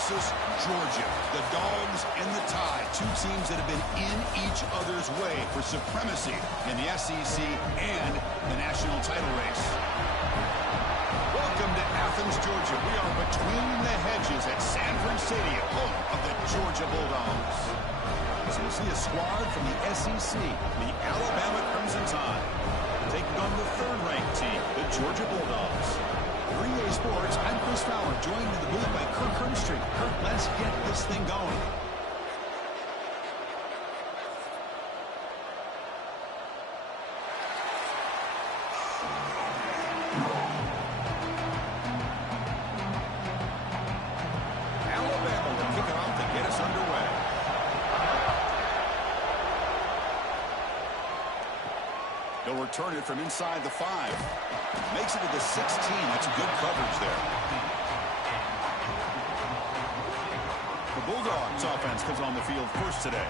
versus Georgia. The Dogs and the Tide, two teams that have been in each other's way for supremacy in the SEC and the national title race. Welcome to Athens, Georgia. We are between the hedges at Sanford Stadium, home of the Georgia Bulldogs. So we'll see a squad from the SEC, the Alabama Crimson Tide, taking on the third-ranked team, the Georgia Bulldogs. 3A Sports, I'm Chris Fowler, joined in the booth by Kirk Herbstreit. Kirk, let's get this thing going. Alabama will kick it off to get us underway. They'll return it from inside the 5. Makes it to the 16. That's good coverage there. The Bulldogs offense comes on the field first today.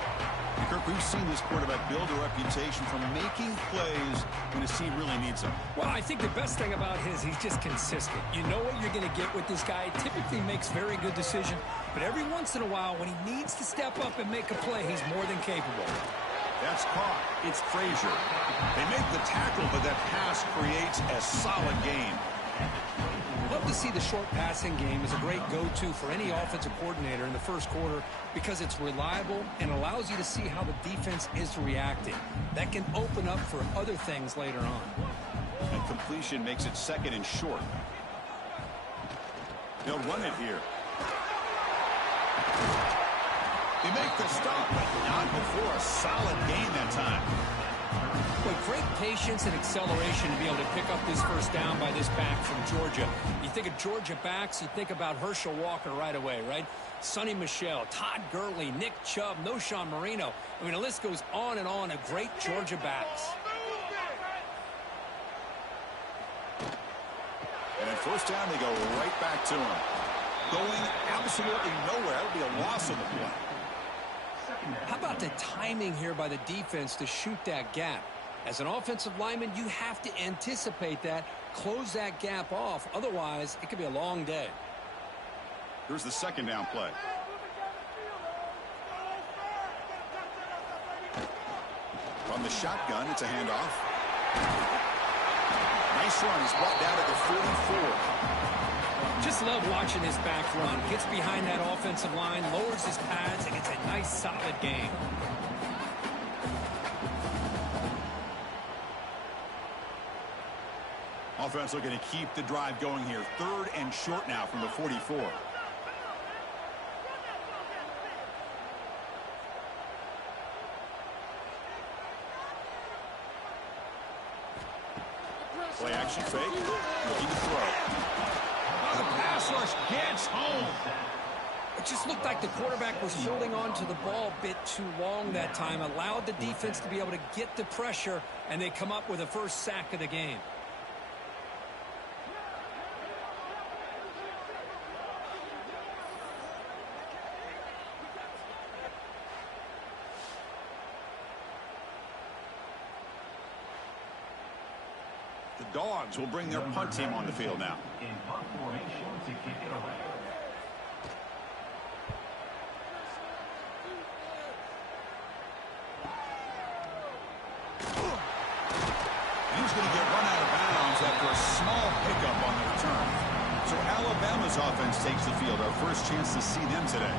Kirk, we've seen this quarterback build a reputation for making plays when his team really needs them. Well, I think the best thing about his, he's just consistent. You know what you're going to get with this guy. Typically makes very good decisions, but every once in a while, when he needs to step up and make a play, he's more than capable. That's caught. It's Frazier. They make the tackle, but that pass creates a solid gain. Love to see the short passing game as a great go-to for any offensive coordinator in the first quarter because it's reliable and allows you to see how the defense is reacting. That can open up for other things later on. And completion makes it second and short. They'll run it here. They make the stop, but not before a solid gain that time. With great patience and acceleration to be able to pick up this first down by this back from Georgia. You think of Georgia backs, you think about Herschel Walker right away, right? Sonny Michel, Todd Gurley, Nick Chubb, Knowshon Moreno. I mean, the list goes on and on of great Georgia backs. And at first down, they go right back to him. Going absolutely nowhere. That would be a loss on the play. How about the timing here by the defense to shoot that gap? As an offensive lineman, you have to anticipate that, close that gap off. Otherwise, it could be a long day. Here's the second down play. From the shotgun, it's a handoff. Nice run. He's brought down at the 44. Just love watching this back run. Gets behind that offensive line, lowers his pads, and gets a nice, solid gain. Offense looking to keep the drive going here. Third and short now from the 44. Play action fake. Looking to throw. The pass rush gets home. It just looked like the quarterback was holding on to the ball a bit too long that time. Allowed the defense to be able to get the pressure, and they come up with a first sack of the game. The Dogs will bring their punt team on the field now. In punt formation to kick it away. He's going to get run out of bounds after a small pickup on the return. So Alabama's offense takes the field. Our first chance to see them today.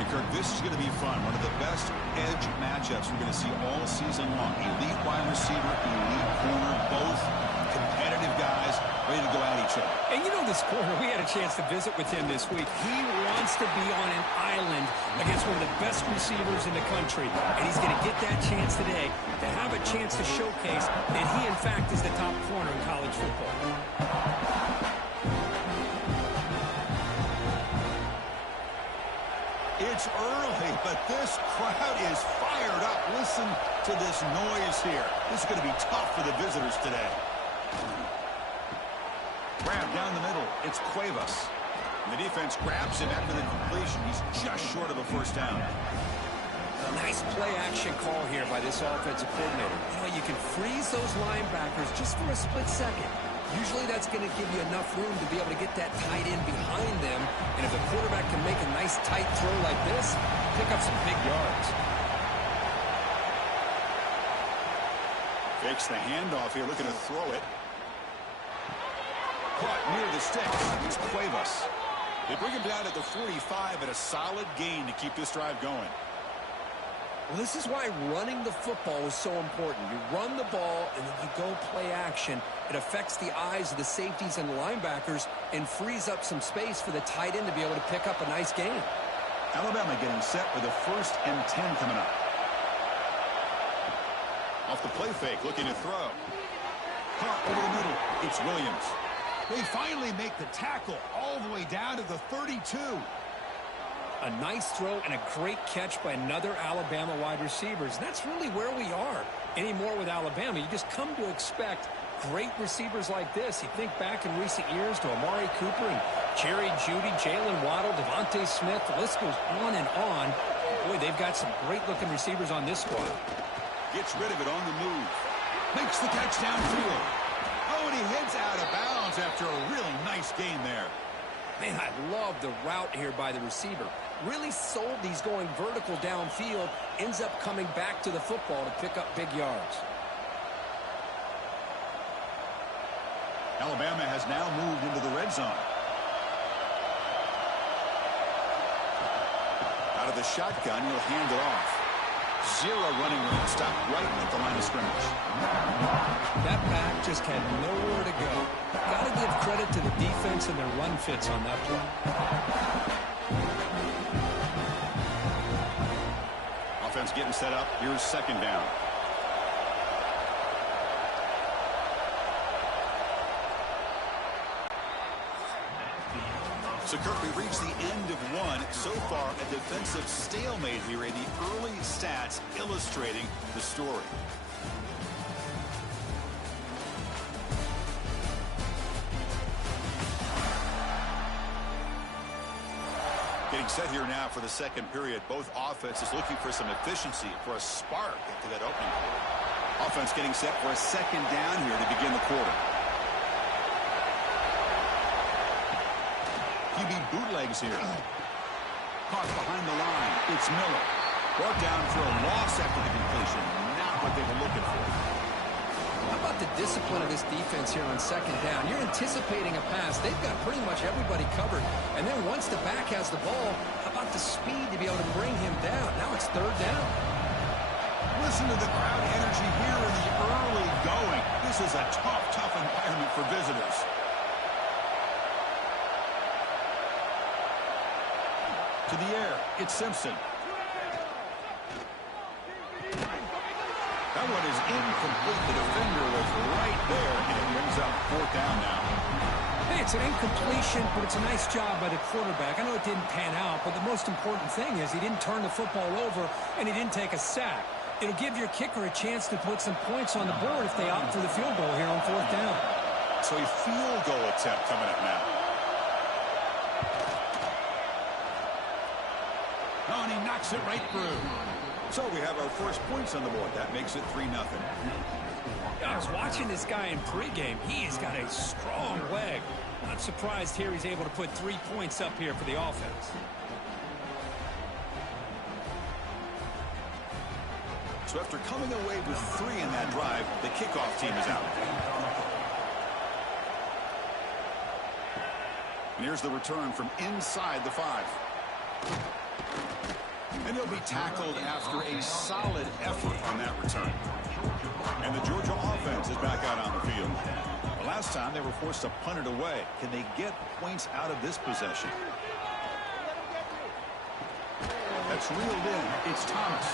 And Kirk, this is going to be fun. One of the best edge matchups we're going to see all season long. Elite wide receiver, elite corner, both competitive guys ready to go at each other. And you know this corner, we had a chance to visit with him this week. He wants to be on an island against one of the best receivers in the country. And he's going to get that chance today to have a chance to showcase that he, in fact, is the top corner in college football. It's early, but this crowd is fired up. Listen to this noise here. This is going to be tough for the visitors today. Grab down the middle. It's Cuevas. And the defense grabs him after the completion. He's just short of a first down. A nice play-action call here by this offensive coordinator. You know, you can freeze those linebackers just for a split second. Usually that's going to give you enough room to be able to get that tight end behind them. And if the quarterback can make a nice tight throw like this, pick up some big yards. Fakes the handoff here, looking to throw it. Caught near the sticks. It's Cuevas. They bring him down at the 45 at a solid gain to keep this drive going. Well, this is why running the football is so important. You run the ball, and then you go play action. It affects the eyes of the safeties and linebackers and frees up some space for the tight end to be able to pick up a nice gain. Alabama getting set for the 1st and 10 coming up. Off the play fake, looking to throw. Caught over the middle. It's Williams. They finally make the tackle all the way down to the 32. A nice throw and a great catch by another Alabama wide receivers. That's really where we are anymore with Alabama. You just come to expect great receivers like this. You think back in recent years to Amari Cooper and Jerry Jeudy, Jalen Waddle, Devontae Smith. The list goes on and on. Boy, they've got some great-looking receivers on this squad. Gets rid of it on the move. Makes the catch downfield. Oh, and he heads out of bounds after a really nice gain there. Man, I love the route here by the receiver. Really sold these going vertical downfield. Ends up coming back to the football to pick up big yards. Alabama has now moved into the red zone. Out of the shotgun, he'll hand it off. Zero running room. Stopped right at the line of scrimmage. That back just had nowhere to go. Got to give credit to the defense and their run fits on that play. Offense getting set up. Here's 2nd down. So, Kirk, we reached the end of one. So far, a defensive stalemate here in the early stats illustrating the story. Getting set here now for the 2nd period. Both offenses looking for some efficiency, for a spark into that opening quarter. Offense getting set for a 2nd down here to begin the quarter. QB bootlegs here. Caught behind the line. It's Miller. Brought down for a loss after the completion. Not what they were looking for. How about the discipline of this defense here on 2nd down? You're anticipating a pass. They've got pretty much everybody covered. And then once the back has the ball, how about the speed to be able to bring him down? Now it's 3rd down. Listen to the crowd energy here in the early going. This is a tough environment for visitors. To the air, it's Simpson. That one is incomplete. The defender was right there, and it brings up 4th down now. Hey, it's an incompletion, but it's a nice job by the quarterback. I know it didn't pan out, but the most important thing is he didn't turn the football over, and he didn't take a sack. It'll give your kicker a chance to put some points on the board if they opt for the field goal here on 4th down. So a field goal attempt coming up now. Oh, and he knocks it right through. So we have our first points on the board. That makes it 3-0. I was watching this guy in pregame. He has got a strong leg. Not surprised here he's able to put 3 points up here for the offense. So after coming away with 3 in that drive, the kickoff team is out. And here's the return from inside the 5. And he'll be tackled after a solid effort on that return. And the Georgia offense is back out on the field. The last time they were forced to punt it away. Can they get points out of this possession? That's reeled in. It's Thomas.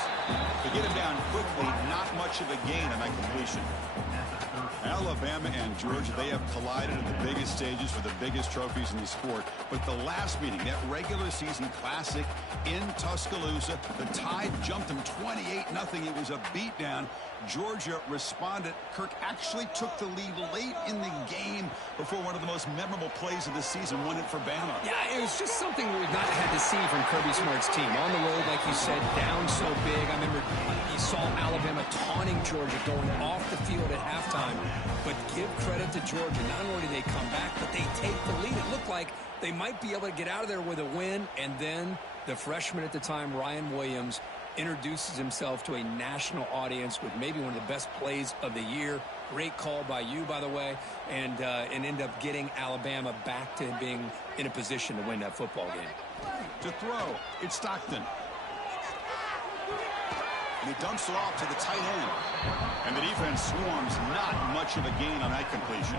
To get him down quickly, not much of a gain on that completion. Alabama and Georgia, they have collided at the biggest stages for the biggest trophies in the sport. But the last meeting, that regular season classic in Tuscaloosa, the Tide jumped them 28-0. It was a beatdown. Georgia responded. Kirk actually took the lead late in the game before one of the most memorable plays of the season won it for Bama. Yeah, it was just something we've not had to see from Kirby Smart's team. On the road, like you said, down so big. I remember you saw Alabama taunting Georgia going off the field at halftime. But give credit to Georgia. Not only did they come back, but they take the lead. It looked like they might be able to get out of there with a win. And then the freshman at the time, Ryan Williams, introduces himself to a national audience with maybe one of the best plays of the year. Great call by you, by the way, and end up getting Alabama back to being in a position to win that football game. To throw, it's Stockton. And he dumps it off to the tight end. And the defense swarms, not much of a gain on that completion.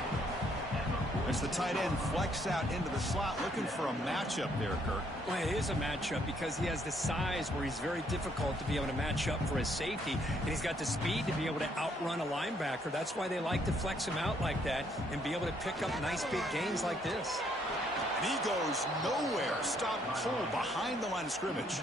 As the tight end flex out into the slot, looking for a matchup there, Kirk. Well, it is a matchup because he has the size where he's very difficult to be able to match up for his safety, and he's got the speed to be able to outrun a linebacker. That's why they like to flex him out like that and be able to pick up nice big gains like this. And he goes nowhere. Stop cold behind the line of scrimmage.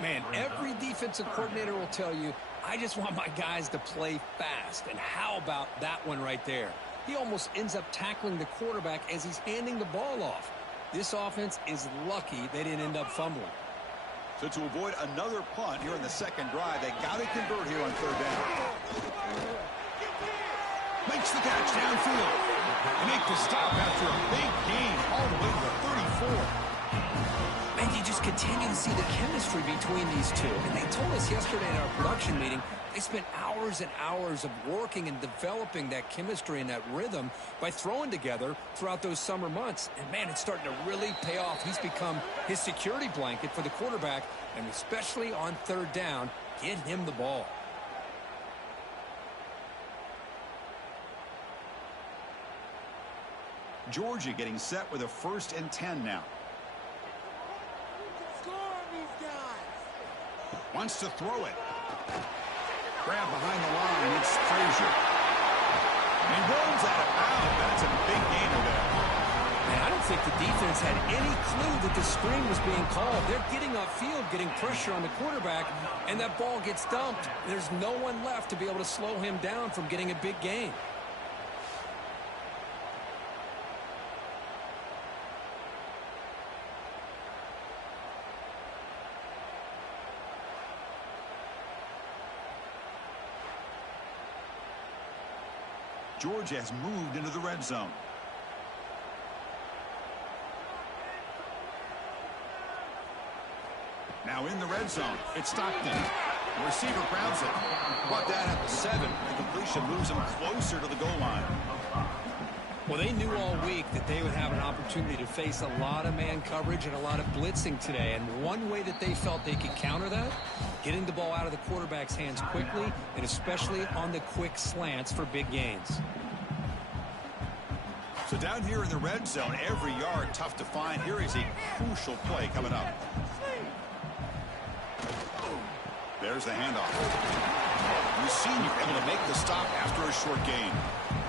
Man, every defensive coordinator will tell you, I just want my guys to play fast. And how about that one right there? He almost ends up tackling the quarterback as he's handing the ball off. This offense is lucky they didn't end up fumbling. So to avoid another punt here in the second drive, they got to convert here on third down. Makes the catch downfield. They make the stop after a big gain all the way to the 34. And you just continue to see the chemistry between these two. And they told us yesterday in our production meeting, they spent hours and hours of working and developing that chemistry and that rhythm by throwing together throughout those summer months. And, man, it's starting to really pay off. He's become his security blanket for the quarterback, and especially on third down, get him the ball. Georgia getting set with a 1st and 10 now. Wants to throw it. Grab behind the line. It's Frazier. And he rolls out of bounds. That's a big gainer there. Man, I don't think the defense had any clue that the screen was being called. They're getting upfield, getting pressure on the quarterback, and that ball gets dumped. There's no one left to be able to slow him down from getting a big gain. Georgia has moved into the red zone. Now in the red zone, it's Stockton. The receiver grabs it. Brought down at the 7. The completion moves him closer to the goal line. Well, they knew all week that they would have an opportunity to face a lot of man coverage and a lot of blitzing today. And one way that they felt they could counter that, getting the ball out of the quarterback's hands quickly, and especially on the quick slants for big gains. So down here in the red zone, every yard tough to find. Here is a crucial play coming up. There's the handoff. The senior able to make the stop after a short gain.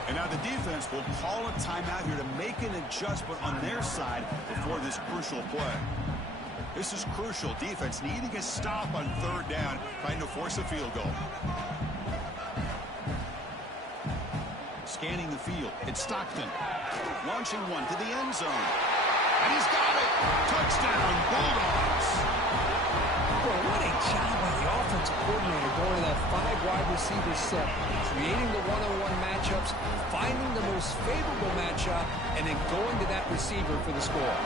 And now the defense will call a timeout here to make an adjustment on their side before this crucial play. This is crucial. Defense needing a stop on third down, trying to force a field goal. Scanning the field, it's Stockton. Launching one to the end zone. And he's got it! Touchdown, Bulldogs! Well, what a job by the offensive coordinator going to that 5-wide receiver set, creating the one-on-one matchups, finding the most favorable matchup, and then going to that receiver for the score.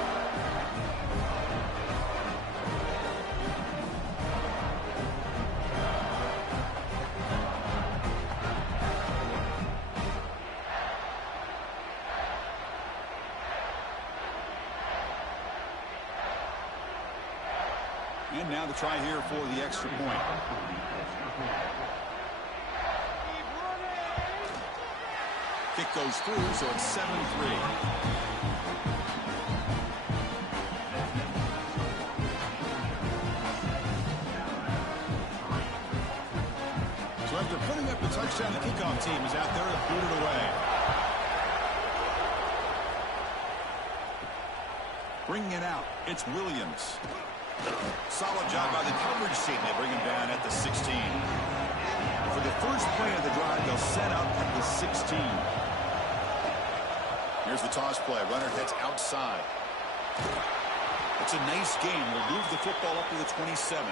And now the try here for the extra point. Kick goes through, so it's 7-3. So after putting up the touchdown, the kickoff team is out there to boot it away. Bringing it out, it's Williams. Solid job by the coverage team. They bring him down at the 16. For the first play of the drive, they'll set up at the 16. Here's the toss play. Runner heads outside. It's a nice game. We'll move the football up to the 27.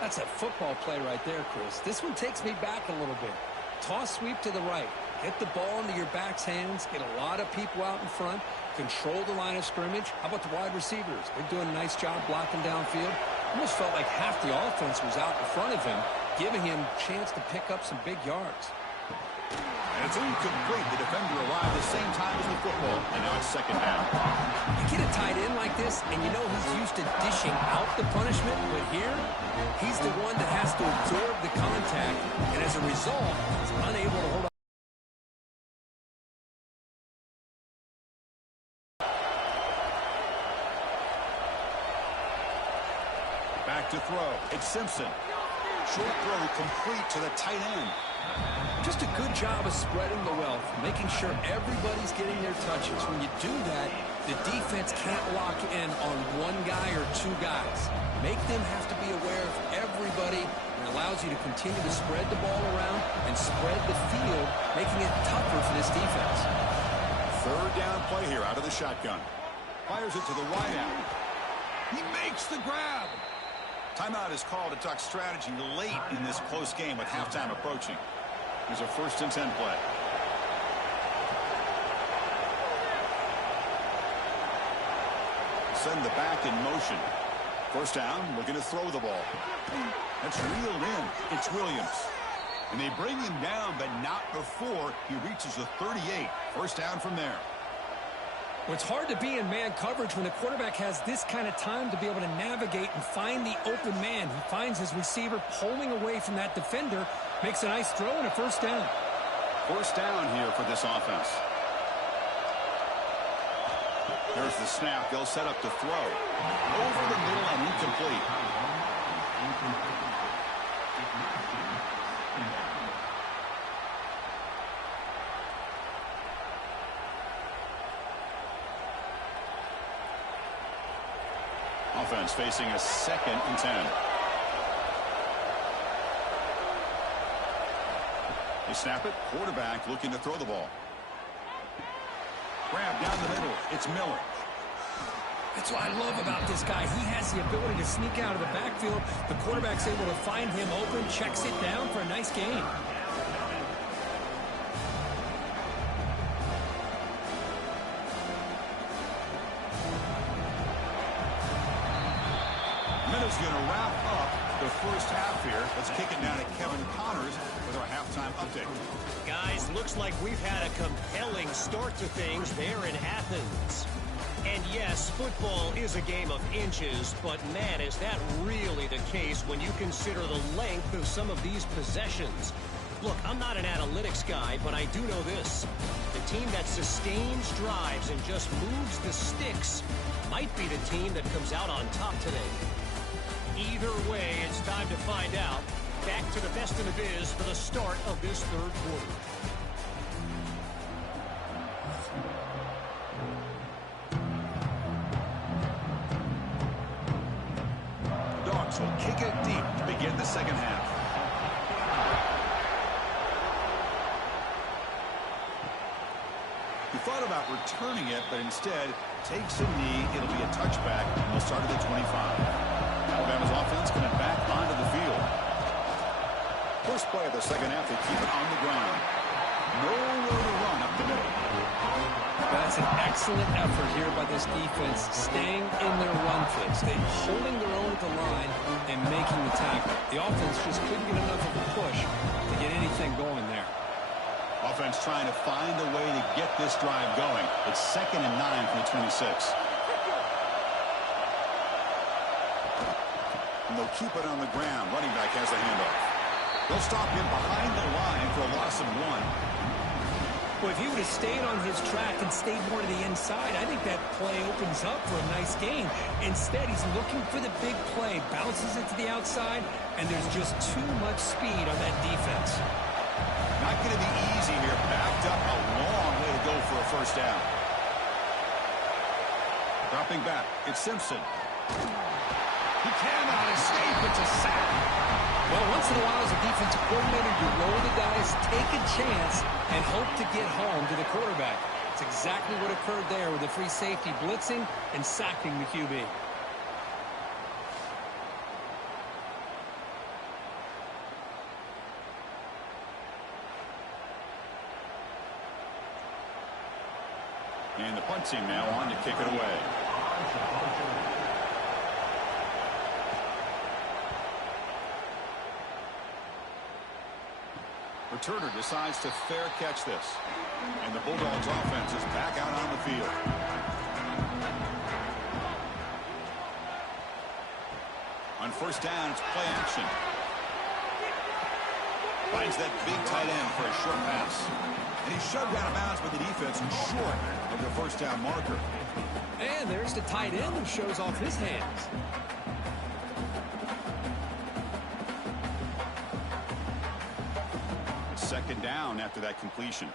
That's a football play right there, Chris. This one takes me back a little bit. Toss sweep to the right. Get the ball into your back's hands. Get a lot of people out in front. Control the line of scrimmage. How about the wide receivers? They're doing a nice job blocking downfield. Almost felt like half the offense was out in front of him, giving him a chance to pick up some big yards. And it's incomplete. The defender arrived the same time as the football, and now it's second down. You get a tight end like this, and you know he's used to dishing out the punishment, but here, he's the one that has to absorb the contact, and as a result, he's unable to hold on. Back to throw. It's Simpson. Short throw complete to the tight end. Just a good job of spreading the wealth, making sure everybody's getting their touches. When you do that, the defense can't lock in on one guy or two guys. Make them have to be aware of everybody, and allows you to continue to spread the ball around and spread the field, making it tougher for this defense. Third down play here out of the shotgun. Fires it to the wideout. He makes the grab. Timeout is called to talk strategy late in this close game with halftime approaching. Here's a 1st and 10 play. Send the back in motion. First down, looking to throw the ball. That's reeled in. It's Williams. And they bring him down, but not before he reaches the 38. First down from there. Well, it's hard to be in man coverage when the quarterback has this kind of time to be able to navigate and find the open man. He finds his receiver pulling away from that defender, makes a nice throw and a first down. First down here for this offense. There's the snap. They'll set up to throw. Over the middle and incomplete. Offense facing a 2nd and 10. They snap it. Quarterback looking to throw the ball. Grab down the middle. It's Miller. That's what I love about this guy. He has the ability to sneak out of the backfield. The quarterback's able to find him open, checks it down for a nice gain. Miller's going to wrap up the first half here. Let's kick it down to Kevin Connors with our halftime update. Guys, looks like we've had a compelling start to things there in Athens. And yes, football is a game of inches, but man, is that really the case when you consider the length of some of these possessions. Look, I'm not an analytics guy, but I do know this. The team that sustains drives and just moves the sticks might be the team that comes out on top today. Either way, it's time to find out. Back to the best in the biz for the start of this third quarter. Dogs will kick it deep to begin the second half. He thought about returning it, but instead takes a knee. It'll be a touchback, and they'll start at the 25. Alabama's offense coming back onto the field. First play of the second half, they keep it on the ground. Nowhere to run up the middle. That's an excellent effort here by this defense, staying in their run fix. They're holding their own at the line and making the tackle. The offense just couldn't get enough of a push to get anything going there. Offense trying to find a way to get this drive going. It's 2nd and 9 from the 26. And they'll keep it on the ground. Running back has the handoff. They'll stop him behind the line for a loss of 1. Well, if he would have stayed on his track and stayed more to the inside, I think that play opens up for a nice gain. Instead, he's looking for the big play, bounces it to the outside, and there's just too much speed on that defense. Not going to be easy here. Backed up a long way to go for a first down. Dropping back, it's Simpson. He cannot escape. It's a sack. Well, once in a while, as a defensive coordinator, you roll the dice, take a chance, and hope to get home to the quarterback. It's exactly what occurred there with the free safety blitzing and sacking the QB. And the punt team now on to kick it away. Returner decides to fair catch this. And the Bulldogs offense is back out on the field. On first down, it's play action. Finds that big tight end for a short pass. And he's shoved out of bounds by the defense and short of the first down marker. And there's the tight end who shows off his hands. Second down after that completion.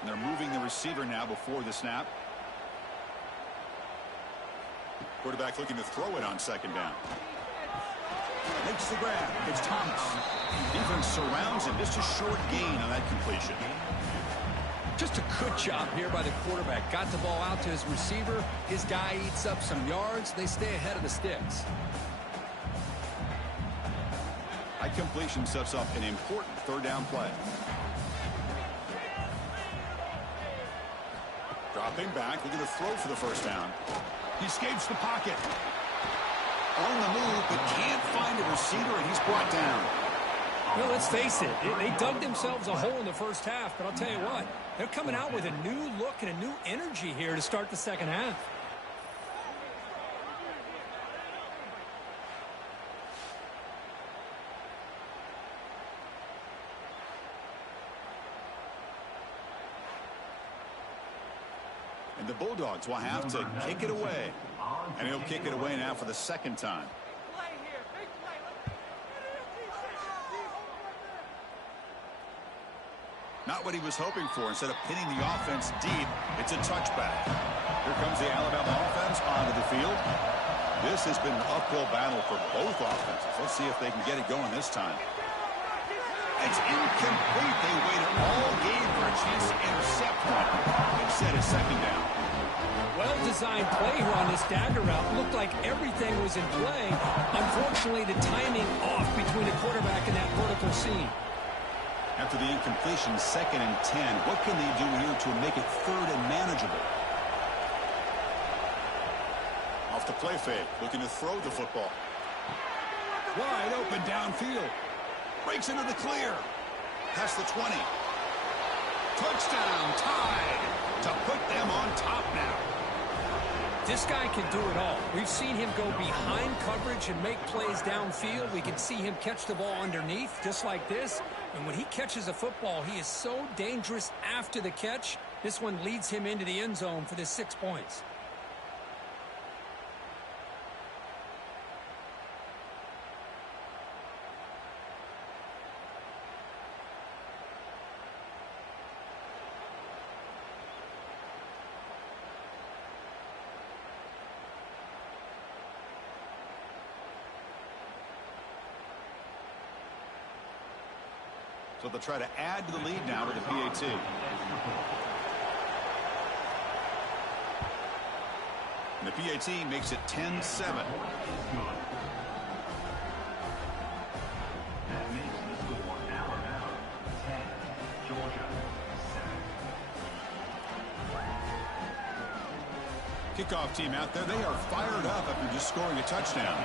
And they're moving the receiver now before the snap. Quarterback looking to throw it on second down. Makes the grab. It's Thomas. Defense surrounds him. Just a short gain on that completion. Just a good job here by the quarterback. Got the ball out to his receiver. His guy eats up some yards. They stay ahead of the sticks. That completion sets up an important third down play. Dropping back, looking to throw for the first down. He escapes the pocket. On the move, but can't find a receiver, and he's brought down. Well, let's face it. They dug themselves a hole in the first half, but I'll tell you what. They're coming out with a new look and a new energy here to start the second half. And the Bulldogs will have to kick it away. And he'll kick it away now for the second time. Not what he was hoping for. Instead of pinning the offense deep, it's a touchback. Here comes the Alabama offense onto the field. This has been an uphill battle for both offenses. Let's see if they can get it going this time. It's incomplete. They waited all game for a chance to intercept one. Instead, it's second down. Well-designed play here on this dagger route. Looked like everything was in play. Unfortunately, the timing off between the quarterback and that vertical seam. After the incompletion, 2nd and 10. What can they do here to make it third and manageable? Off the play fake, looking to throw the football. Wide open downfield. Breaks into the clear. Past the 20. Touchdown, tied to put them on top now. This guy can do it all. We've seen him go behind coverage and make plays downfield. We can see him catch the ball underneath just like this. And when he catches a football, he is so dangerous after the catch. This one leads him into the end zone for the 6 points. So they'll try to add to the lead now with the PAT. And the PAT makes it 10-7. That makes the score Alabama 10, Georgia 7. Kickoff team out there. They are fired up after just scoring a touchdown.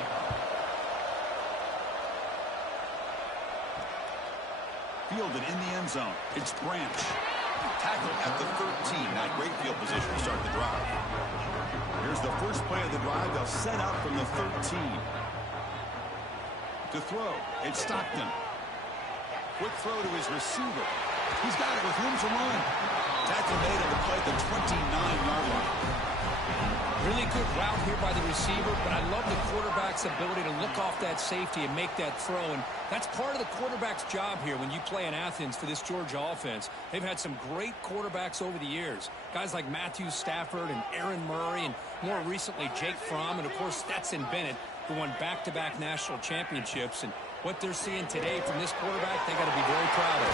Fielded in the end zone. It's Branch. Tackled at the 13. Not great field position to start the drive. Here's the first play of the drive. They'll set out from the 13. To throw, it's Stockton. Quick throw to his receiver. He's got it with room to run. Tackle made on the play at the 29-yard line. Really good route here by the receiver, but I love the quarterback's ability to look off that safety and make that throw. And that's part of the quarterback's job here when you play in Athens for this Georgia offense. They've had some great quarterbacks over the years. Guys like Matthew Stafford and Aaron Murray, and more recently Jake Fromm, and of course Stetson Bennett, who won back-to-back national championships. And what they're seeing today from this quarterback, they got to be very proud of.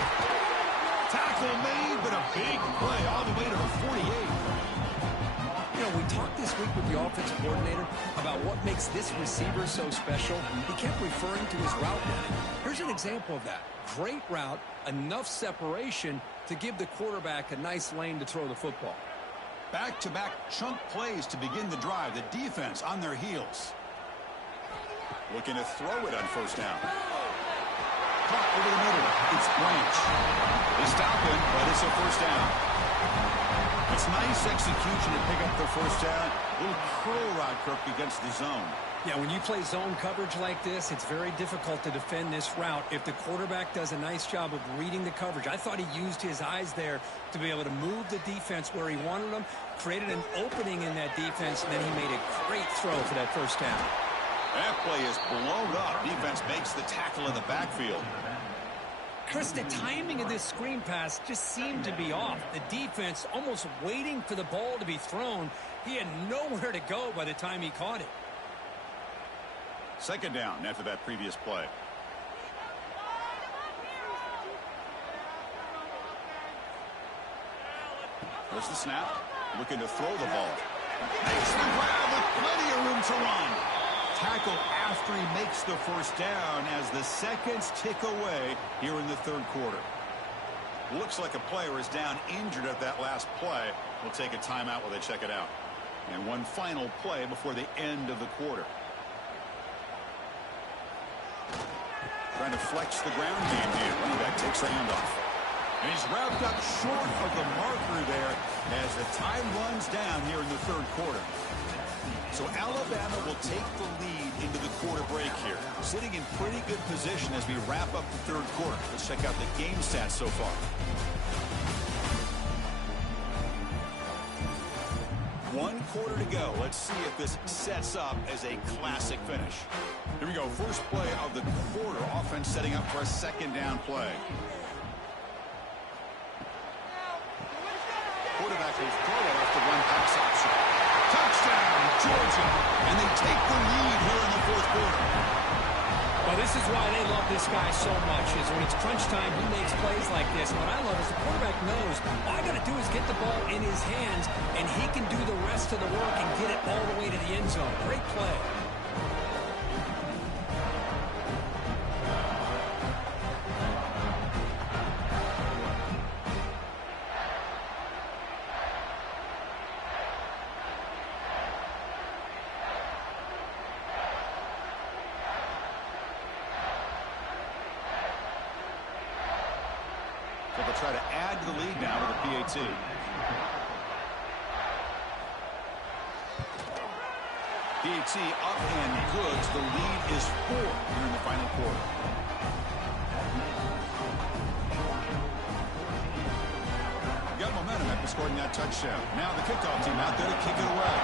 Tackle made, but a big play all the way to the 48. You know, we talked this week with the offensive coordinator about what makes this receiver so special. He kept referring to his route running. Here's an example of that. Great route, enough separation to give the quarterback a nice lane to throw the football. Back-to-back chunk plays to begin the drive. The defense on their heels. Looking to throw it on first down. Caught over the middle. It's Branch. They stop him, but it's a first down. It's nice execution to pick up the first down. A little curl rod, Kirk, against the zone. Yeah, when you play zone coverage like this, it's very difficult to defend this route if the quarterback does a nice job of reading the coverage. I thought he used his eyes there to be able to move the defense where he wanted them, created an opening in that defense, and then he made a great throw for that first down. That play is blown up. Defense makes the tackle in the backfield. Chris, the timing of this screen pass just seemed to be off. The defense almost waiting for the ball to be thrown. He had nowhere to go by the time he caught it. Second down after that previous play. There's the snap. Looking to throw the ball. Makes the grab with plenty of room to run. Tackle after he makes the first down as the seconds tick away here in the third quarter. Looks like a player is down injured at that last play. We'll take a timeout while they check it out. And one final play before the end of the quarter. Trying to flex the ground game here. Running back takes the handoff. And he's wrapped up short of the marker there as the time runs down here in the third quarter. So Alabama will take the lead into the quarter break here. Sitting in pretty good position as we wrap up the third quarter. Let's check out the game stats so far. One quarter to go. Let's see if this sets up as a classic finish. Here we go. First play of the quarter. Offense setting up for a second down play. Quarterback will throw it off the one pass option. Touchdown, Georgia. And they take the lead here in the fourth quarter. Well, this is why they love this guy so much, is when it's crunch time, he makes plays like this. And what I love is the quarterback knows all I got to do is get the ball in his hands, and he can do the rest of the work and get it all the way to the end zone. Great play. So they'll try to add to the lead now with a PAT. PAT up and good. The lead is 4 here in the final quarter. Got momentum after scoring that touchdown. Now the kickoff team out there to kick it away.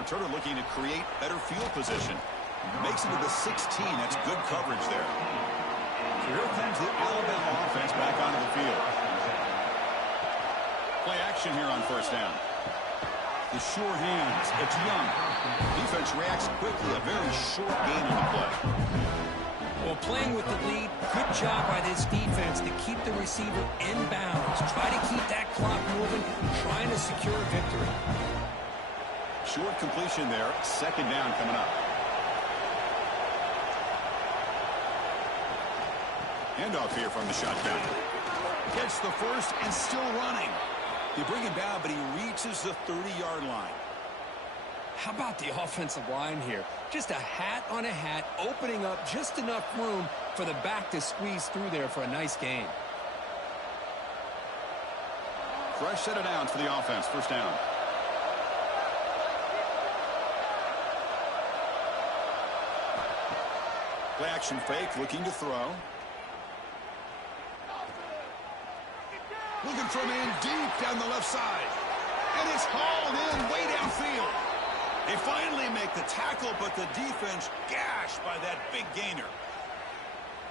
Returner looking to create better field position. Makes it to the 16. That's good coverage there. So here comes the Alabama offense back onto the field. Play action here on first down. The sure hands. It's Young. Defense reacts quickly. A very short gain on the play. Well, playing with the lead, good job by this defense to keep the receiver in bounds. Try to keep that clock moving, trying to secure a victory. Short completion there. Second down coming up. Handoff here from the shotgun. Gets the first and still running. They bring him down, but he reaches the 30-yard line. How about the offensive line here? Just a hat on a hat, opening up just enough room for the back to squeeze through there for a nice gain. Fresh set of downs for the offense. First down. Play action fake, looking to throw. Looking from in deep down the left side. And it's hauled in way downfield. They finally make the tackle, but the defense gashed by that big gainer.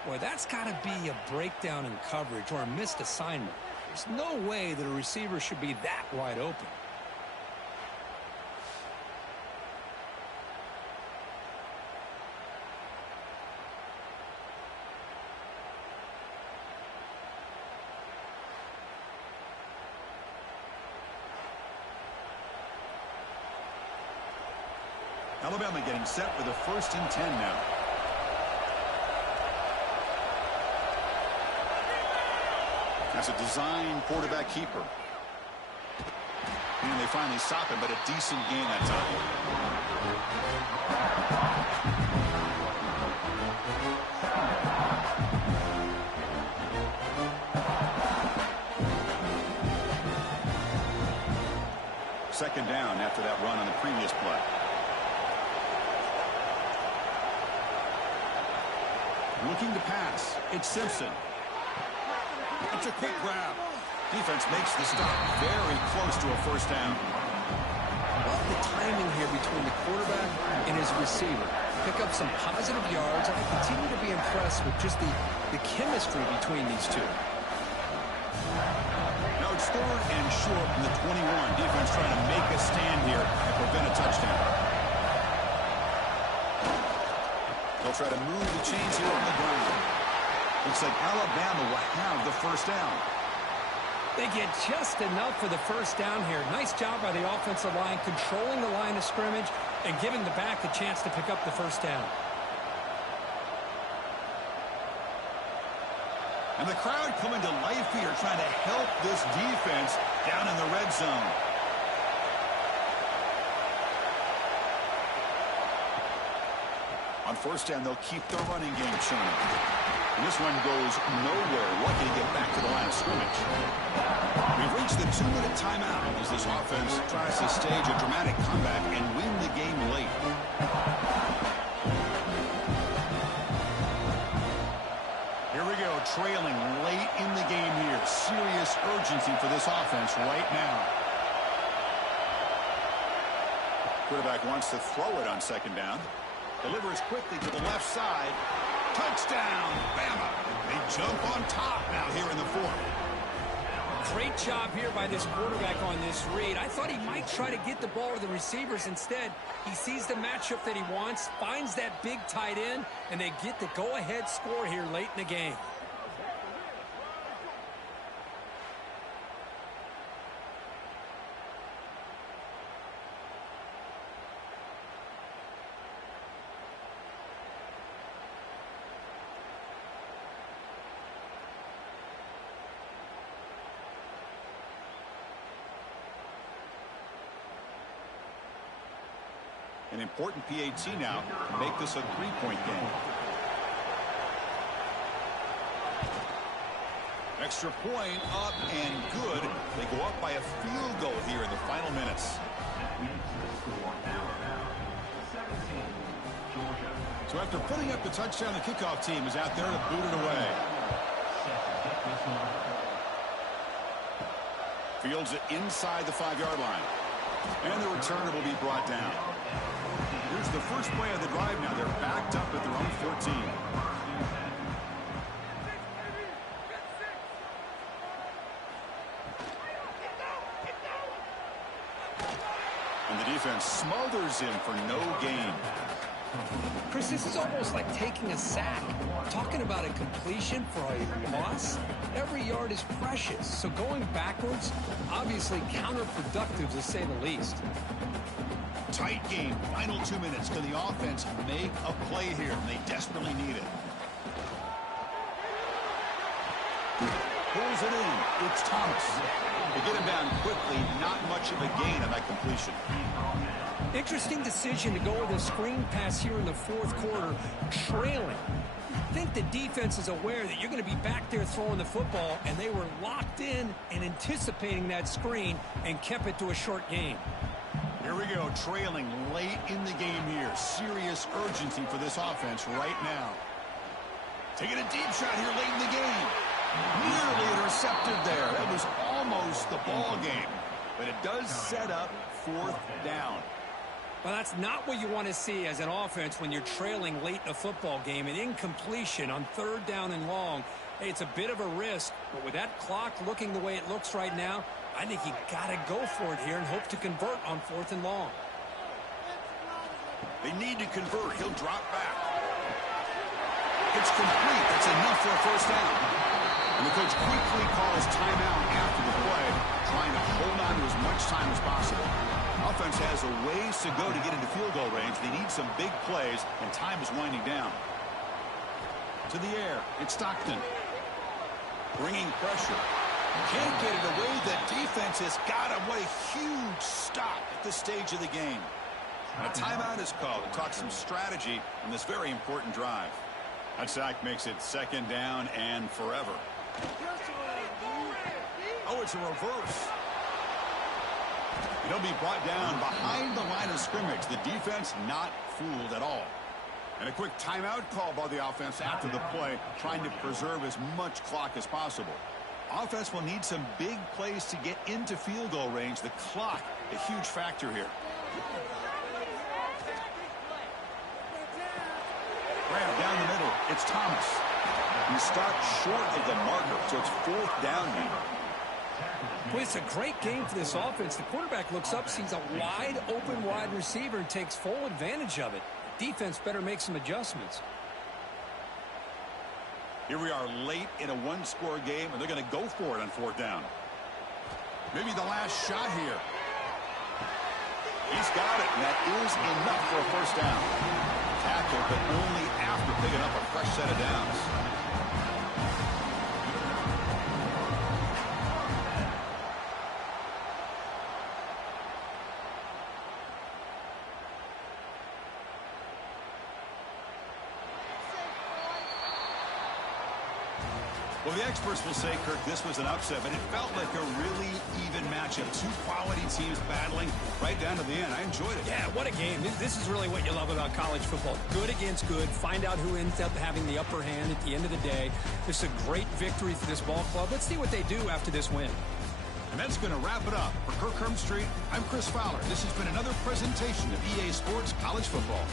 Boy, that's got to be a breakdown in coverage or a missed assignment. There's no way that a receiver should be that wide open. Alabama getting set for the 1st and 10 now. That's a design quarterback keeper. And they finally stop him, but a decent gain that time. Second down after that run on the previous play. Looking to pass. It's Simpson. It's a quick grab. Defense makes the stop very close to a 1st down. Love the timing here between the quarterback and his receiver. Pick up some positive yards. I continue to be impressed with just the chemistry between these two. Now it's 3rd and short from the 21. Defense trying to make a stand here and prevent a touchdown. They'll try to move the chains here on the ground. Looks like Alabama will have the 1st down. They get just enough for the 1st down here. Nice job by the offensive line, controlling the line of scrimmage and giving the back a chance to pick up the 1st down. And the crowd coming to life here, trying to help this defense down in the red zone. On 1st down, they'll keep the running game churning. And this one goes nowhere. Lucky to get back to the line of scrimmage. We've reached the 2-minute timeout as this offense tries to stage a dramatic comeback and win the game late. Here we go, trailing late in the game here. Serious urgency for this offense right now. Quarterback wants to throw it on 2nd down. Delivers quickly to the left side. Touchdown, Bama. They jump on top now here in the 4th. Great job here by this quarterback on this read. I thought he might try to get the ball to the receivers. Instead, he sees the matchup that he wants, finds that big tight end, and they get the go-ahead score here late in the game. An important PAT now to make this a 3-point game. Extra point up and good. They go up by a field goal here in the final minutes. So after putting up the touchdown, the kickoff team is out there to boot it away. Fields it inside the 5-yard line. And the returner will be brought down. Here's the first play of the drive now. They're backed up at their own 14. And the defense smothers him for no gain. Chris, this is almost like taking a sack. Talking about a completion for a loss, every yard is precious. So going backwards, obviously counterproductive to say the least. Tight game, final 2 minutes. Can the offense make a play here? They desperately need it. Pulls it in. It's Thomas. They get him down quickly. Not much of a gain on that completion. Interesting decision to go with a screen pass here in the 4th quarter, trailing. I think the defense is aware that you're going to be back there throwing the football, and they were locked in and anticipating that screen and kept it to a short gain. Here we go, trailing late in the game here. Serious urgency for this offense right now. Taking a deep shot here late in the game. Nearly intercepted there. That was almost the ball game. But it does set up 4th down. Well, that's not what you want to see as an offense when you're trailing late in a football game. An incompletion on 3rd down and long. Hey, it's a bit of a risk, but with that clock looking the way it looks right now, I think you got to go for it here and hope to convert on 4th and long. They need to convert. He'll drop back. It's complete. That's enough for a 1st down. And the coach quickly calls timeout after the play, trying to hold on to as much time as possible. Offense has a ways to go to get into field goal range. They need some big plays, and time is winding down. To the air, it's Stockton. Bringing pressure. Can't get it away. The defense has got him. What a huge stop at this stage of the game. And a timeout is called to talk some strategy on this very important drive. That sack makes it 2nd down and forever. Oh, it's a reverse. It'll be brought down behind the line of scrimmage. The defense not fooled at all. And a quick timeout call by the offense after the play, trying to preserve as much clock as possible. Offense will need some big plays to get into field goal range. The clock, a huge factor here. Grab down the middle. It's Thomas. He stopped short of the marker, so it's 4th down now. Boy, it's a great game for this offense. The quarterback looks up, sees a wide-open wide receiver, and takes full advantage of it. Defense better make some adjustments. Here we are late in a one-score game, and they're going to go for it on 4th down. Maybe the last shot here. He's got it, and that is enough for a 1st down. Tackle, but only after picking up a fresh set of downs. Well, the experts will say, Kirk, this was an upset, but it felt like a really even matchup. 2 quality teams battling right down to the end. I enjoyed it. Yeah, what a game. This is really what you love about college football. Good against good. Find out who ends up having the upper hand at the end of the day. This is a great victory for this ball club. Let's see what they do after this win. And that's going to wrap it up. For Kirk Herbstreit, I'm Chris Fowler. This has been another presentation of EA Sports College Football.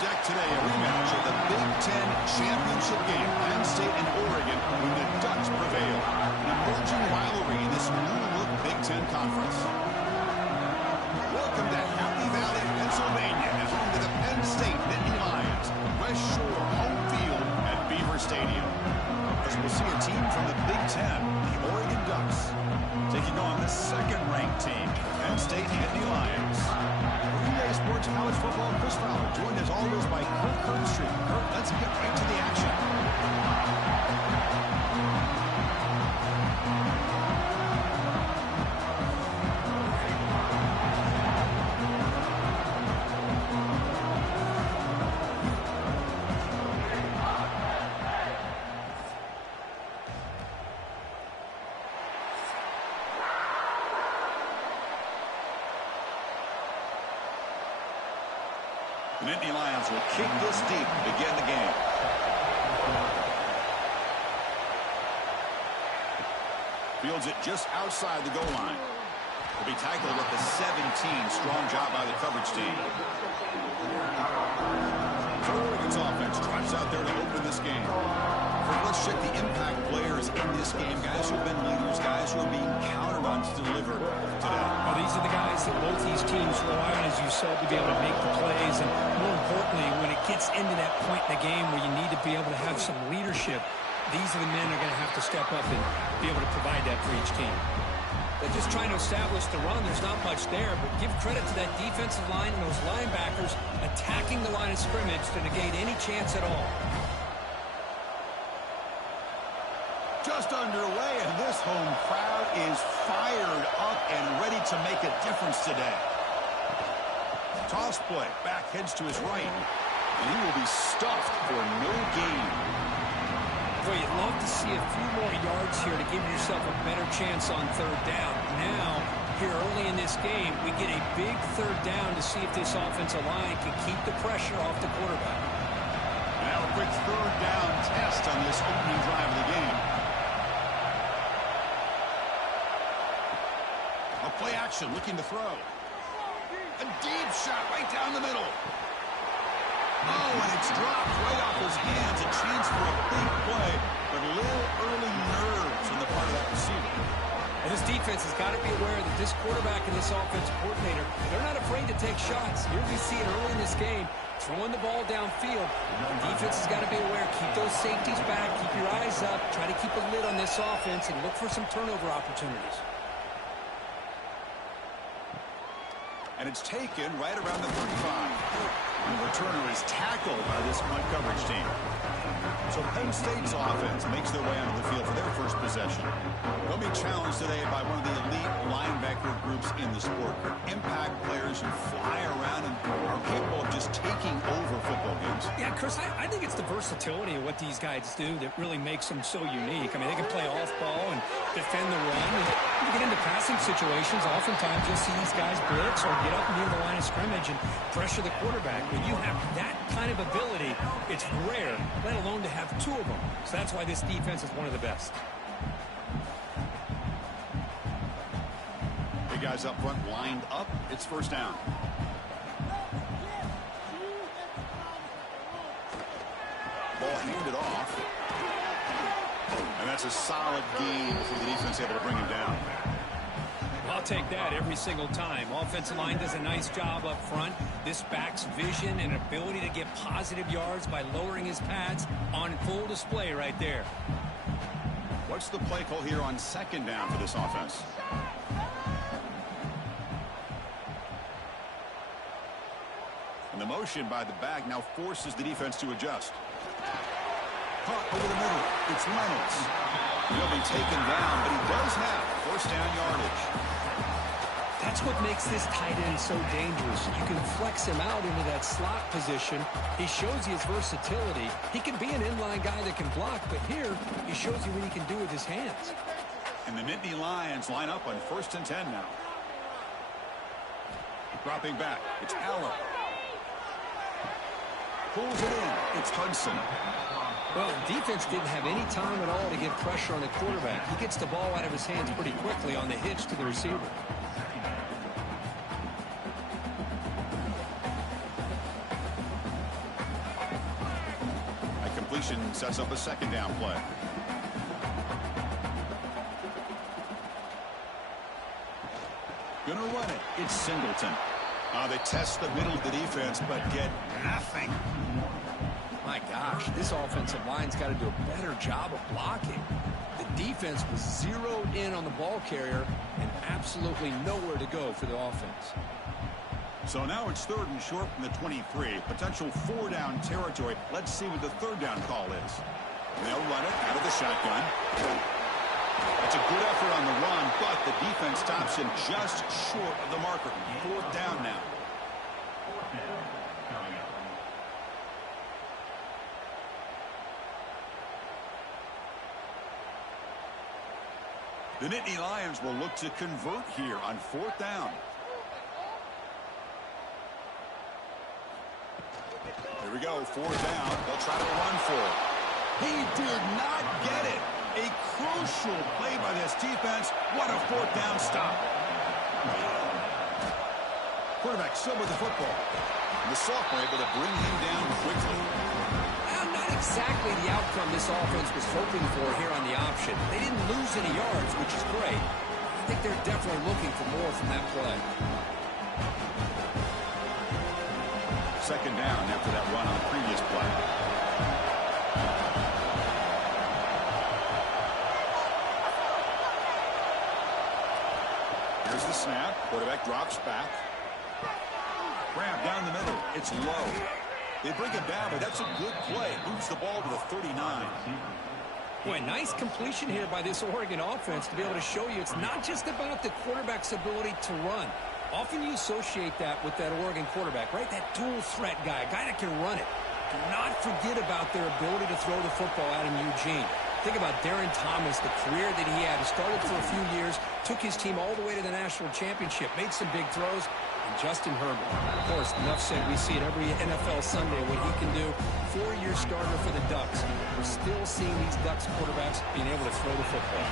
Deck today, a rematch of the Big Ten championship game. Penn State and Oregon when the Ducks prevail. An emerging rivalry in this new-look Big Ten conference. Welcome to Happy Valley, Pennsylvania, and home to the Penn State Nittany Lions. West Shore home field at Beaver Stadium. As we'll see a team from the Big Ten, the Oregon Ducks, taking on the second-ranked team, Penn State Nittany Lions. For EA Sports College Football, Chris Chris Fowler, joined as always by Kirk Herbstreit. Kirk, let's get right to the action. The Nittany Lions will kick this deep to begin the game. Fields it just outside the goal line. Will be tackled at the 17. Strong job by the coverage team. So Oregon's offense drives out there to open this game. First, let's check the impact players in this game. Guys who have been leaders, guys who are being counted on to deliver today. Well, these are the guys that both these teams rely on, as you said, to be able to make the plays. And more importantly, when it gets into that point in the game where you need to be able to have some leadership, these are the men that are going to have to step up and be able to provide that for each team. They're just trying to establish the run. There's not much there, but give credit to that defensive line and those linebackers attacking the line of scrimmage to negate any chance at all. Just underway, and this home crowd is fired up and ready to make a difference today. Toss play, back heads to his right, and he will be stuffed for no gain. Boy, you'd love to see a few more yards here to give yourself a better chance on third down. Now, here early in this game, we get a big third down to see if this offensive line can keep the pressure off the quarterback. Now a quick third down test on this opening drive of the game. A play action, looking to throw. A deep shot right down the middle. Oh, and it's dropped right off his hands. A chance for a big play, but a little early nerves on the part of that receiver. And this defense has got to be aware that this quarterback and this offensive coordinator, they're not afraid to take shots. Here we see it early in this game, throwing the ball downfield. The defense has got to be aware. Keep those safeties back. Keep your eyes up. Try to keep a lid on this offense and look for some turnover opportunities. And it's taken right around the 35. And the returner is tackled by this punt coverage team. So Penn State's offense makes their way onto the field for their first possession. They'll be challenged today by one of the elite linebacker groups in the sport. Impact players who fly around and are capable of just taking over football games. Yeah, Chris, I think it's the versatility of what these guys do that really makes them so unique. I mean, they can play off ball and defend the run. And when you get into passing situations, oftentimes you'll see these guys blitz or get up near the line of scrimmage and pressure the quarterback. When you have that kind of ability, it's rare, let alone to have two of them. So that's why this defense is one of the best. Big guys up front lined up. It's first down. Ball handed off. And that's a solid gain before the defense able to bring him down. I'll take that every single time. Offensive line does a nice job up front. This back's vision and ability to get positive yards by lowering his pads on full display right there. What's the play call here on second down for this offense? And the motion by the back now forces the defense to adjust. Caught over the middle. It's Reynolds. He'll be taken down, but he does have first down yardage. That's what makes this tight end so dangerous. You can flex him out into that slot position. He shows you his versatility. He can be an inline guy that can block, but here he shows you what he can do with his hands. And the Nittany Lions line up on 1st and 10 now. Dropping back. It's Allen. Pulls it in. It's Hudson. Well, the defense didn't have any time at all to get pressure on the quarterback. He gets the ball out of his hands pretty quickly on the hitch to the receiver. A completion sets up a second down play. Gonna run it. It's Singleton. They test the middle of the defense, but get nothing. My gosh, this offensive line's got to do a better job of blocking. The defense was zeroed in on the ball carrier and absolutely nowhere to go for the offense. So now it's 3rd and short from the 23. Potential 4-down territory. Let's see what the 3rd down call is. They'll run it out of the shotgun. It's a good effort on the run, but the defense stops him just short of the marker. 4th down now. The Nittany Lions will look to convert here on 4th down. Here we go, 4th down. They'll try to run for it. He did not get it. A crucial play by this defense. What a 4th down stop. Quarterback still with the football. The sophomore able to bring him down quickly. Not exactly the outcome this offense was hoping for here on the option. They didn't lose any yards, which is great. I think they're definitely looking for more from that play. 2nd down after that run on the previous play. Here's the snap. Quarterback drops back. Grab down the middle. It's low. They bring him down, but that's a good play. Moves the ball to the 39. Boy, nice completion here by this Oregon offense to be able to show you it's not just about the quarterback's ability to run. Often you associate that with that Oregon quarterback, right? That dual threat guy, a guy that can run it. Do not forget about their ability to throw the football out in Eugene. Think about Darren Thomas, the career that he had. He started for a few years, took his team all the way to the national championship, made some big throws. And Justin Herbert, of course, enough said, we see it every NFL Sunday what he can do. 4-year starter for the Ducks. We're still seeing these Ducks quarterbacks being able to throw the football.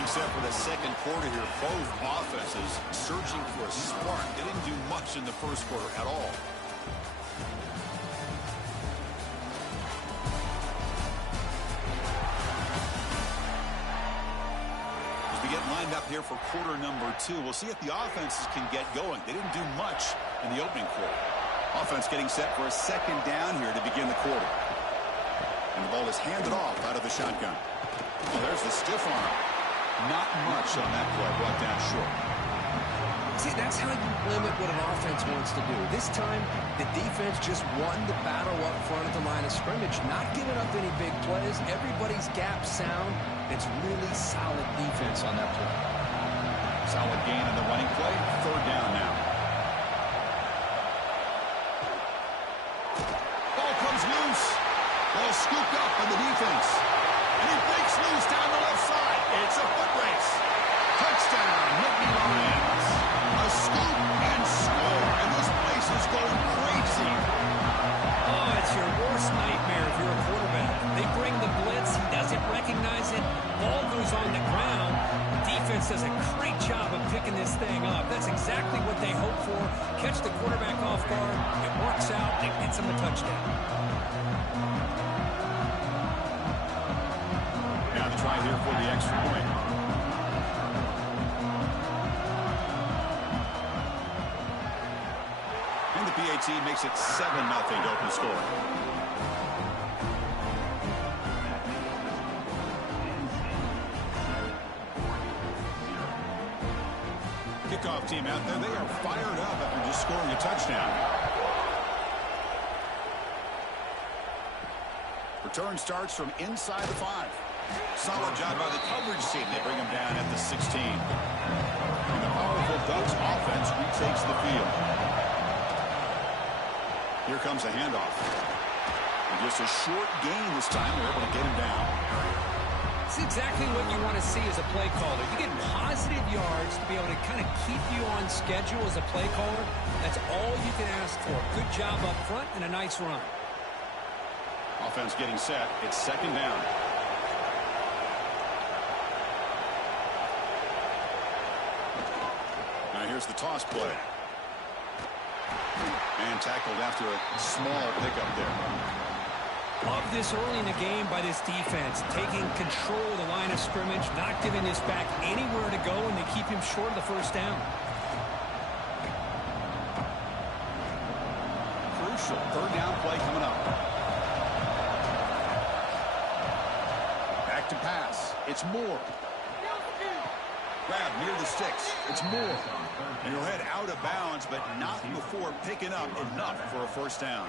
Except for the 2nd quarter here, both offenses searching for a spark. They didn't do much in the 1st quarter at all. We get lined up here for quarter number 2. We'll see if the offenses can get going. They didn't do much in the opening quarter. Offense getting set for a 2nd down here to begin the quarter. And the ball is handed off out of the shotgun. Well, there's the stiff arm. Not much on that play. Brought down short. See, that's how you limit what an offense wants to do. This time, the defense just won the battle up front at the line of scrimmage, not giving up any big plays. Everybody's gap sound. It's really solid defense on that play. Solid gain on the running play. 3rd down now. Ball comes loose. Ball scooped up by the defense. And he breaks loose down the left side. It's a foot race. Touchdown, Nittany Lions. A scoop and score. And this place is going crazy. Oh, it's your worst nightmare if you're a quarterback. They bring the blitz. He doesn't recognize it. Ball goes on the ground. Defense does a great job of picking this thing up. That's exactly what they hope for. Catch the quarterback off guard. It works out. It gets him a touchdown. Now the try here for the extra point. And the PAT makes it 7-0 to open score. Kickoff team out there. They are fired up after just scoring a touchdown. Return starts from inside the 5. Solid job by the coverage team. They bring him down at the 16. And the powerful Ducks offense retakes the field. Here comes a handoff. And just a short gain this time. They're able to get him down. It's exactly what you want to see as a play caller. You get positive yards to be able to kind of keep you on schedule as a play caller. That's all you can ask for. Good job up front and a nice run. Offense getting set. It's 2nd down. Now here's the toss play. And tackled after a small pickup there. Love this early in the game by this defense. Taking control of the line of scrimmage, not giving this back anywhere to go, and they keep him short of the 1st down. Crucial 3rd down play coming up. Back to pass. It's Moore. Grab near the sticks. It's Moore. And he'll head out of bounds, but not before picking up enough for a first down.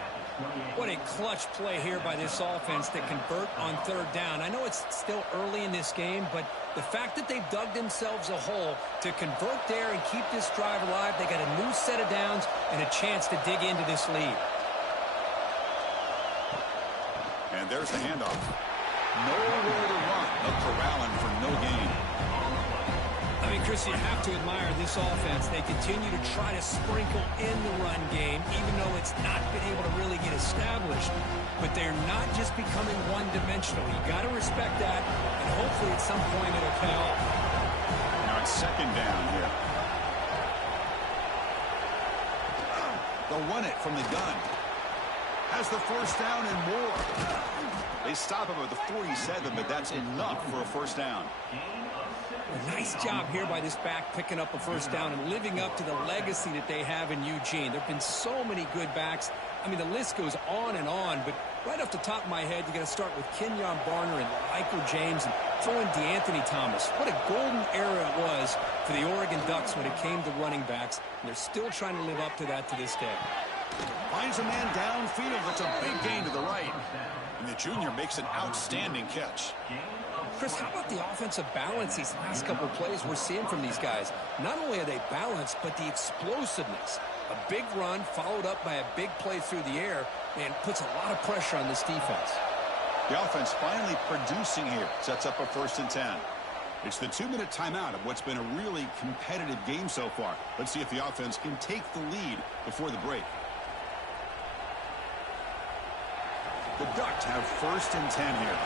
What a clutch play here by this offense to convert on third down. I know it's still early in this game, but the fact that they've dug themselves a hole to convert there and keep this drive alive, they got a new set of downs and a chance to dig into this lead. And there's the handoff. Nowhere to run, but corralling for no gain. I mean, Chris, you have to admire this offense. They continue to try to sprinkle in the run game, even though it's not been able to really get established. But they're not just becoming one-dimensional. You got to respect that, and hopefully at some point it'll pay off. Now it's second down here. They'll run it from the gun. Has the first down and more. They stop him at the 47, but that's enough for a first down. A nice job here by this back picking up a first down and living up to the legacy that they have in Eugene. There have been so many good backs. I mean, the list goes on, but right off the top of my head, you got to start with Kenyon Barner and Michael James and throw in DeAnthony Thomas. What a golden era it was for the Oregon Ducks when it came to running backs. And they're still trying to live up to that to this day. Finds a man downfield. That's a big gain to the right. And the junior makes an outstanding catch. Chris, how about the offensive balance these last couple of plays we're seeing from these guys? Not only are they balanced, but the explosiveness. A big run followed up by a big play through the air, and puts a lot of pressure on this defense. The offense finally producing here. Sets up a 1st and 10. It's the 2-minute timeout of what's been a really competitive game so far. Let's see if the offense can take the lead before the break. The Ducks have 1st and 10 here.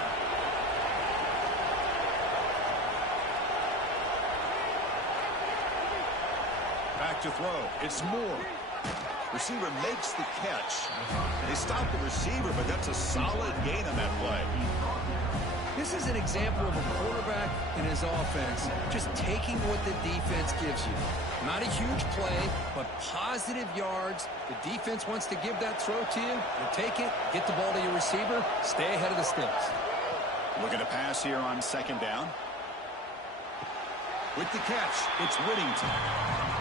Back to throw. It's Moore. Receiver makes the catch. They stop the receiver, but that's a solid gain on that play. This is an example of a quarterback and his offense just taking what the defense gives you. Not a huge play, but positive yards. The defense wants to give that throw to you. You take it, get the ball to your receiver, stay ahead of the sticks. Looking to pass here on 2nd down. With the catch, it's Whittington.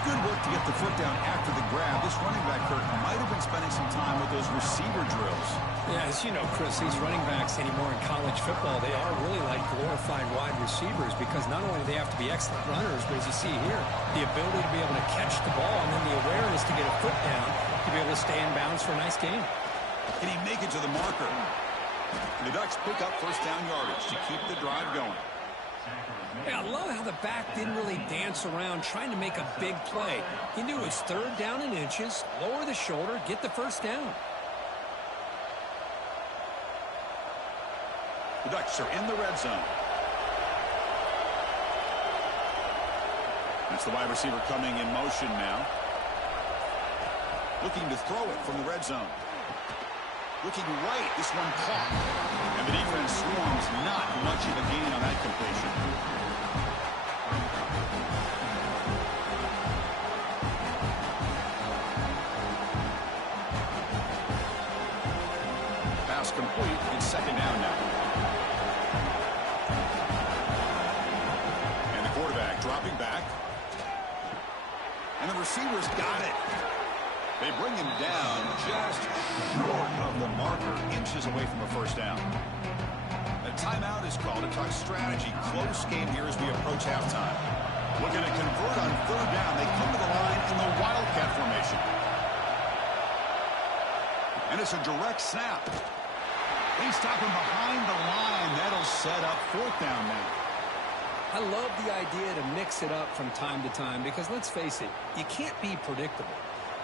Good work to get the foot down after the grab. This running back, Kirk, might have been spending some time with those receiver drills. Yeah, as you know, Chris, these running backs anymore in college football, they are really like glorified wide receivers because not only do they have to be excellent runners, but as you see here, the ability to be able to catch the ball and then the awareness to get a foot down to be able to stay in bounds for a nice gain. Can he make it to the marker? And the Ducks pick up 1st down yardage to keep the drive going. Yeah, I love how the back didn't really dance around trying to make a big play. He knew it was 3rd down in inches, lower the shoulder, get the first down. The Ducks are in the red zone. That's the wide receiver coming in motion now. Looking to throw it from the red zone. Looking right, this one caught. And the defense swarms, not much of a gain on that completion. Pass complete, and 2nd down now. And the quarterback dropping back. And the receiver's got it. They bring him down just short of the marker, inches away from a first down. A timeout is called to talk strategy. Close game here as we approach halftime. Looking to convert on 3rd down. They come to the line in the Wildcat formation. And it's a direct snap. They stop him behind the line. That'll set up 4th down now. I love the idea to mix it up from time to time because let's face it, you can't be predictable.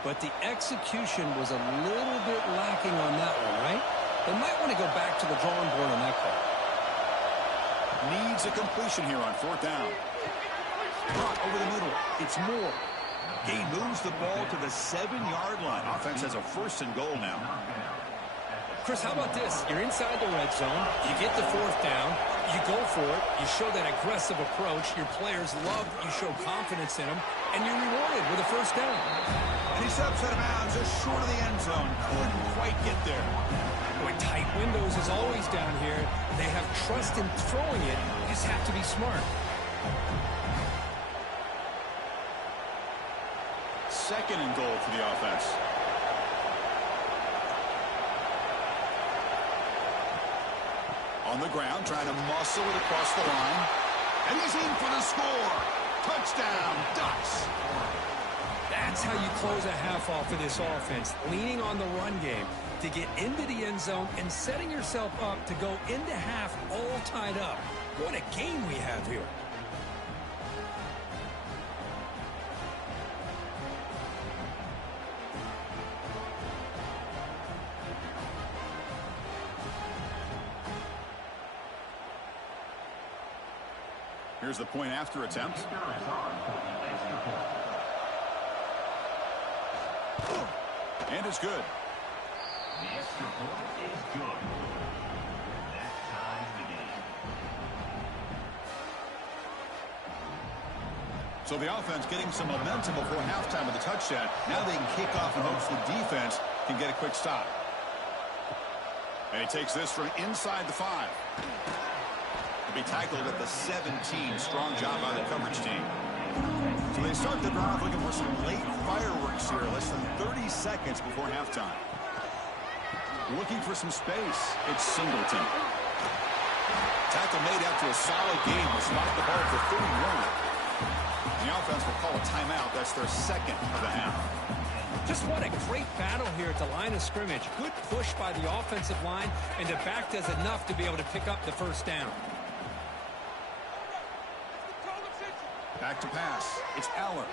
But the execution was a little bit lacking on that one, right? They might want to go back to the drawing board on that call. Needs a completion here on 4th down. Brought over the middle. It's Moore. He moves the ball to the 7-yard line. Offense has a 1st and goal now. Chris, how about this? You're inside the red zone. You get the 4th down. You go for it. You show that aggressive approach. Your players love that you show confidence in them. And you're rewarded with a 1st down. And he steps out of bounds just short of the end zone. Couldn't quite get there. Boy, tight windows is always down here. They have trust in throwing it. You just have to be smart. second and goal for the offense. On the ground, trying to muscle it across the line. And he's in for the score. Touchdown, Ducks. That's how you close a half off of this offense, leaning on the run game to get into the end zone and setting yourself up to go into half all tied up. What a game we have here. Here's the point after attempt. And it's good. The extra point is good. That ties the game. So the offense getting some momentum before halftime with the touchdown. Now they can kick off in hopes the defense can get a quick stop. And he takes this from inside the 5. Be tackled at the 17. Strong job by the coverage team. So they start the drive looking for some late fireworks here. Less than 30 seconds before halftime. Looking for some space. It's Singleton. Tackle made after a solid game. Will spot the ball for 31. The offense will call a timeout. That's their second of the half. Just what a great battle here at the line of scrimmage. Good push by the offensive line, and the back does enough to be able to pick up the first down. Back to pass. It's Eller.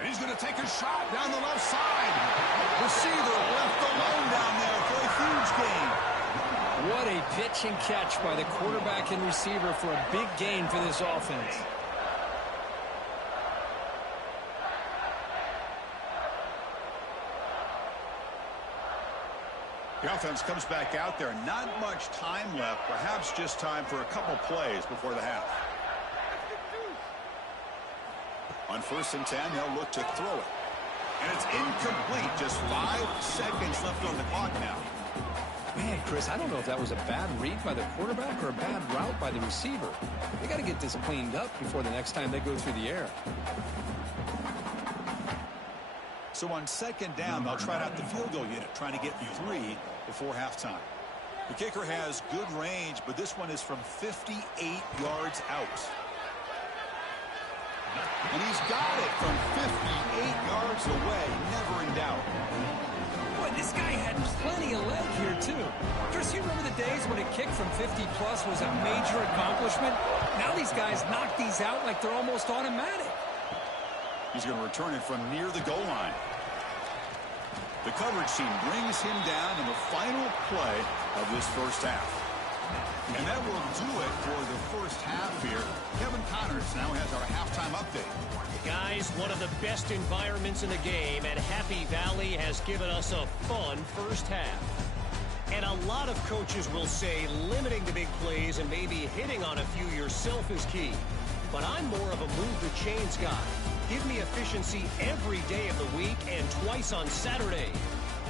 And he's going to take a shot down the left side. Receiver left alone down there for a huge gain. What a pitch and catch by the quarterback and receiver for a big gain for this offense. The offense comes back out there. Not much time left. Perhaps just time for a couple plays before the half. On 1st and 10, they'll look to throw it. And it's incomplete. Just 5 seconds left on the clock now. Man, Chris, I don't know if that was a bad read by the quarterback or a bad route by the receiver. They got to get this cleaned up before the next time they go through the air. So on 2nd down, they'll try out the field goal unit, trying to get 3 before halftime. The kicker has good range, but this one is from 58 yards out. And he's got it from 58 yards away, never in doubt. Boy, this guy had plenty of leg here, too. Chris, you remember the days when a kick from 50-plus was a major accomplishment? Now these guys knock these out like they're almost automatic. He's going to return it from near the goal line. The coverage team brings him down in the final play of this first half. And that will do it for the first half here. Kevin Connors now has our halftime update. Guys, one of the best environments in the game, and Happy Valley has given us a fun first half. And a lot of coaches will say limiting the big plays and maybe hitting on a few yourself is key. But I'm more of a move the chains guy. Give me efficiency every day of the week and twice on Saturday.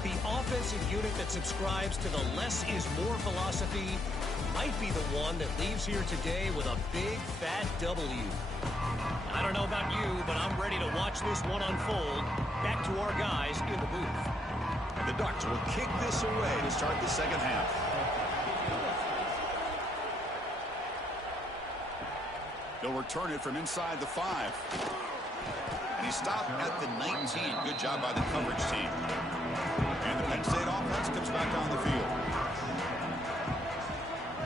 The offensive unit that subscribes to the less is more philosophy might be the one that leaves here today with a big fat W. I don't know about you, but I'm ready to watch this one unfold. Back to our guys in the booth. And the Ducks will kick this away to start the second half. They'll return it from inside the 5. And he stopped at the 19. Good job by the coverage team. And the Penn State offense comes back on the field.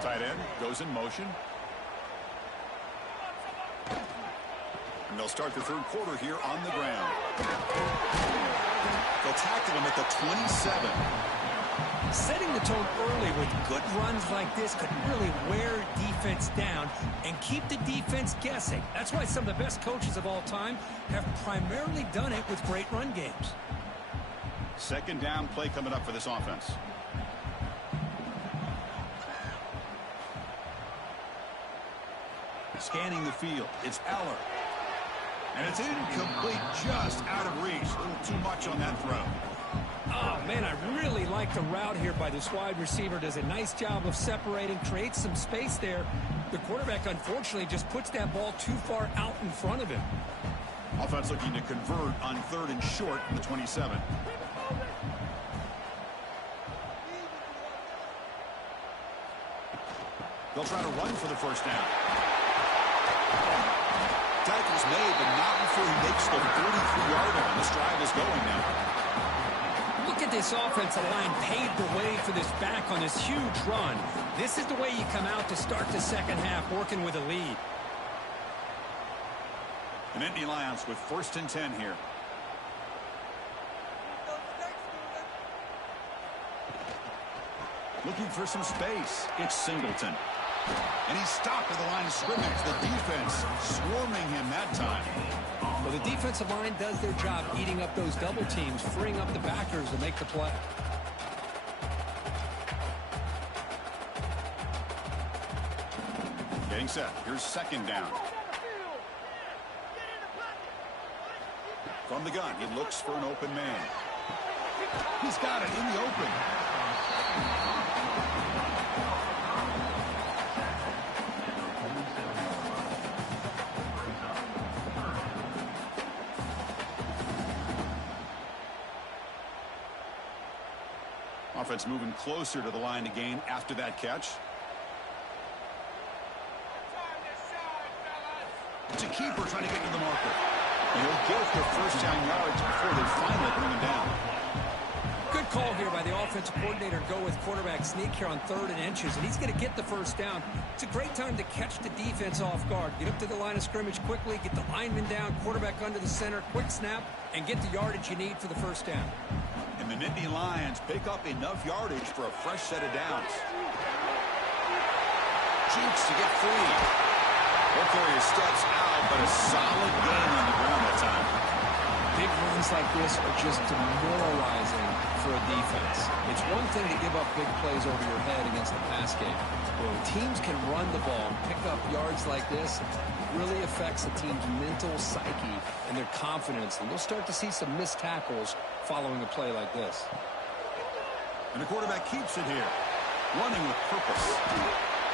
Tight end goes in motion. And they'll start the third quarter here on the ground. They'll tackle him at the 27. Setting the tone early with good runs like this could really wear defense down and keep the defense guessing. That's why some of the best coaches of all time have primarily done it with great run games. 2nd down play coming up for this offense. Scanning the field. It's Eller. And it's incomplete, just out of reach. A little too much on that throw. Oh, man, I really like the route here by this wide receiver. Does a nice job of separating, creates some space there. The quarterback, unfortunately, just puts that ball too far out in front of him. Offense looking to convert on 3rd and short from the 27. They'll try to run for the first down. Tackle's made, but not before he makes the 33-yard line. This drive is going now. Look at this offensive line paved the way for this back on this huge run. This is the way you come out to start the second half, working with a lead. And Nittany Lions with 1st and 10 here. Looking for some space. It's Singleton. And he's stopped at the line of scrimmage. The defense swarming him that time. Well, the defensive line does their job eating up those double teams, freeing up the backers to make the play. Getting set. Here's 2nd down. From the gun, he looks for an open man. He's got it in the open. Offense moving closer to the line to gain after that catch. It's a keeper trying to get to the marker. And he'll get the first down yards before they finally bring him down. Good call here by the offensive coordinator. Go with quarterback sneak here on 3rd and inches, and he's going to get the first down. It's a great time to catch the defense off guard. Get up to the line of scrimmage quickly, get the lineman down, quarterback under the center, quick snap, and get the yardage you need for the first down. And the Nittany Lions pick up enough yardage for a fresh set of downs. Jukes to get free. Carrier steps out, but a solid gain on the ground that time. Big runs like this are just demoralizing for a defense. It's one thing to give up big plays over your head against the pass game. When teams can run the ball and pick up yards like this, it really affects the team's mental psyche and their confidence. And you'll start to see some missed tackles following a play like this. And the quarterback keeps it here, running with purpose.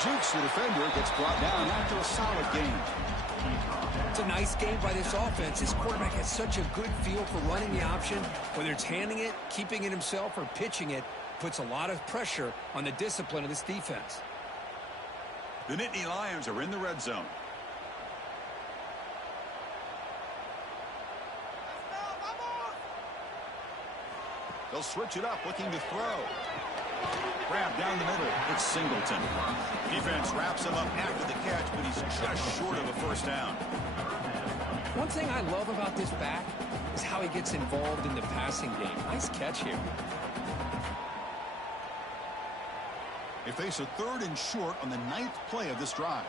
Jukes, the defender, gets brought down after a solid game. It's a nice game by this offense. This quarterback has such a good feel for running the option. Whether it's handing it, keeping it himself, or pitching it, puts a lot of pressure on the discipline of this defense. The Nittany Lions are in the red zone. They'll switch it up, looking to throw. Grab down the middle. It's Singleton. Defense wraps him up after the catch, but he's just short of a first down. One thing I love about this back is how he gets involved in the passing game. Nice catch here. They face a 3rd and short on the 9th play of this drive.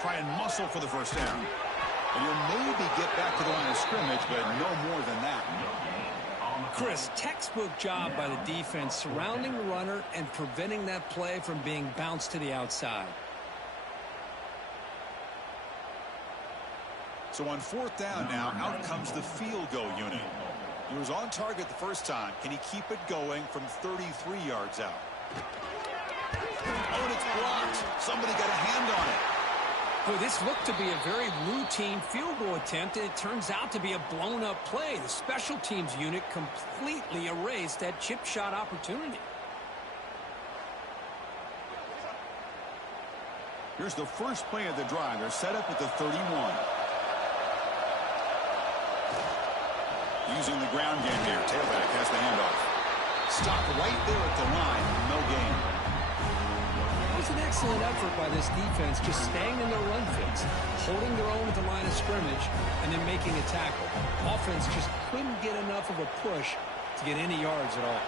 Try and muscle for the first down. And you'll maybe get back to the line of scrimmage, but no more than that. Chris, textbook job by the defense surrounding the runner and preventing that play from being bounced to the outside. So on 4th down now, out comes the field goal unit. He was on target the first time. Can he keep it going from 33 yards out? Oh, and it's blocked. Somebody got a hand on it. Boy, this looked to be a very routine field goal attempt, and it turns out to be a blown-up play. The special teams unit completely erased that chip shot opportunity. Here's the first play of the drive. They're set up at the 31. Using the ground game here. Tailback has the handoff. Stopped right there at the line. No gain. It was an excellent effort by this defense, just staying in their run fits, holding their own at the line of scrimmage, and then making a tackle. Offense just couldn't get enough of a push to get any yards at all.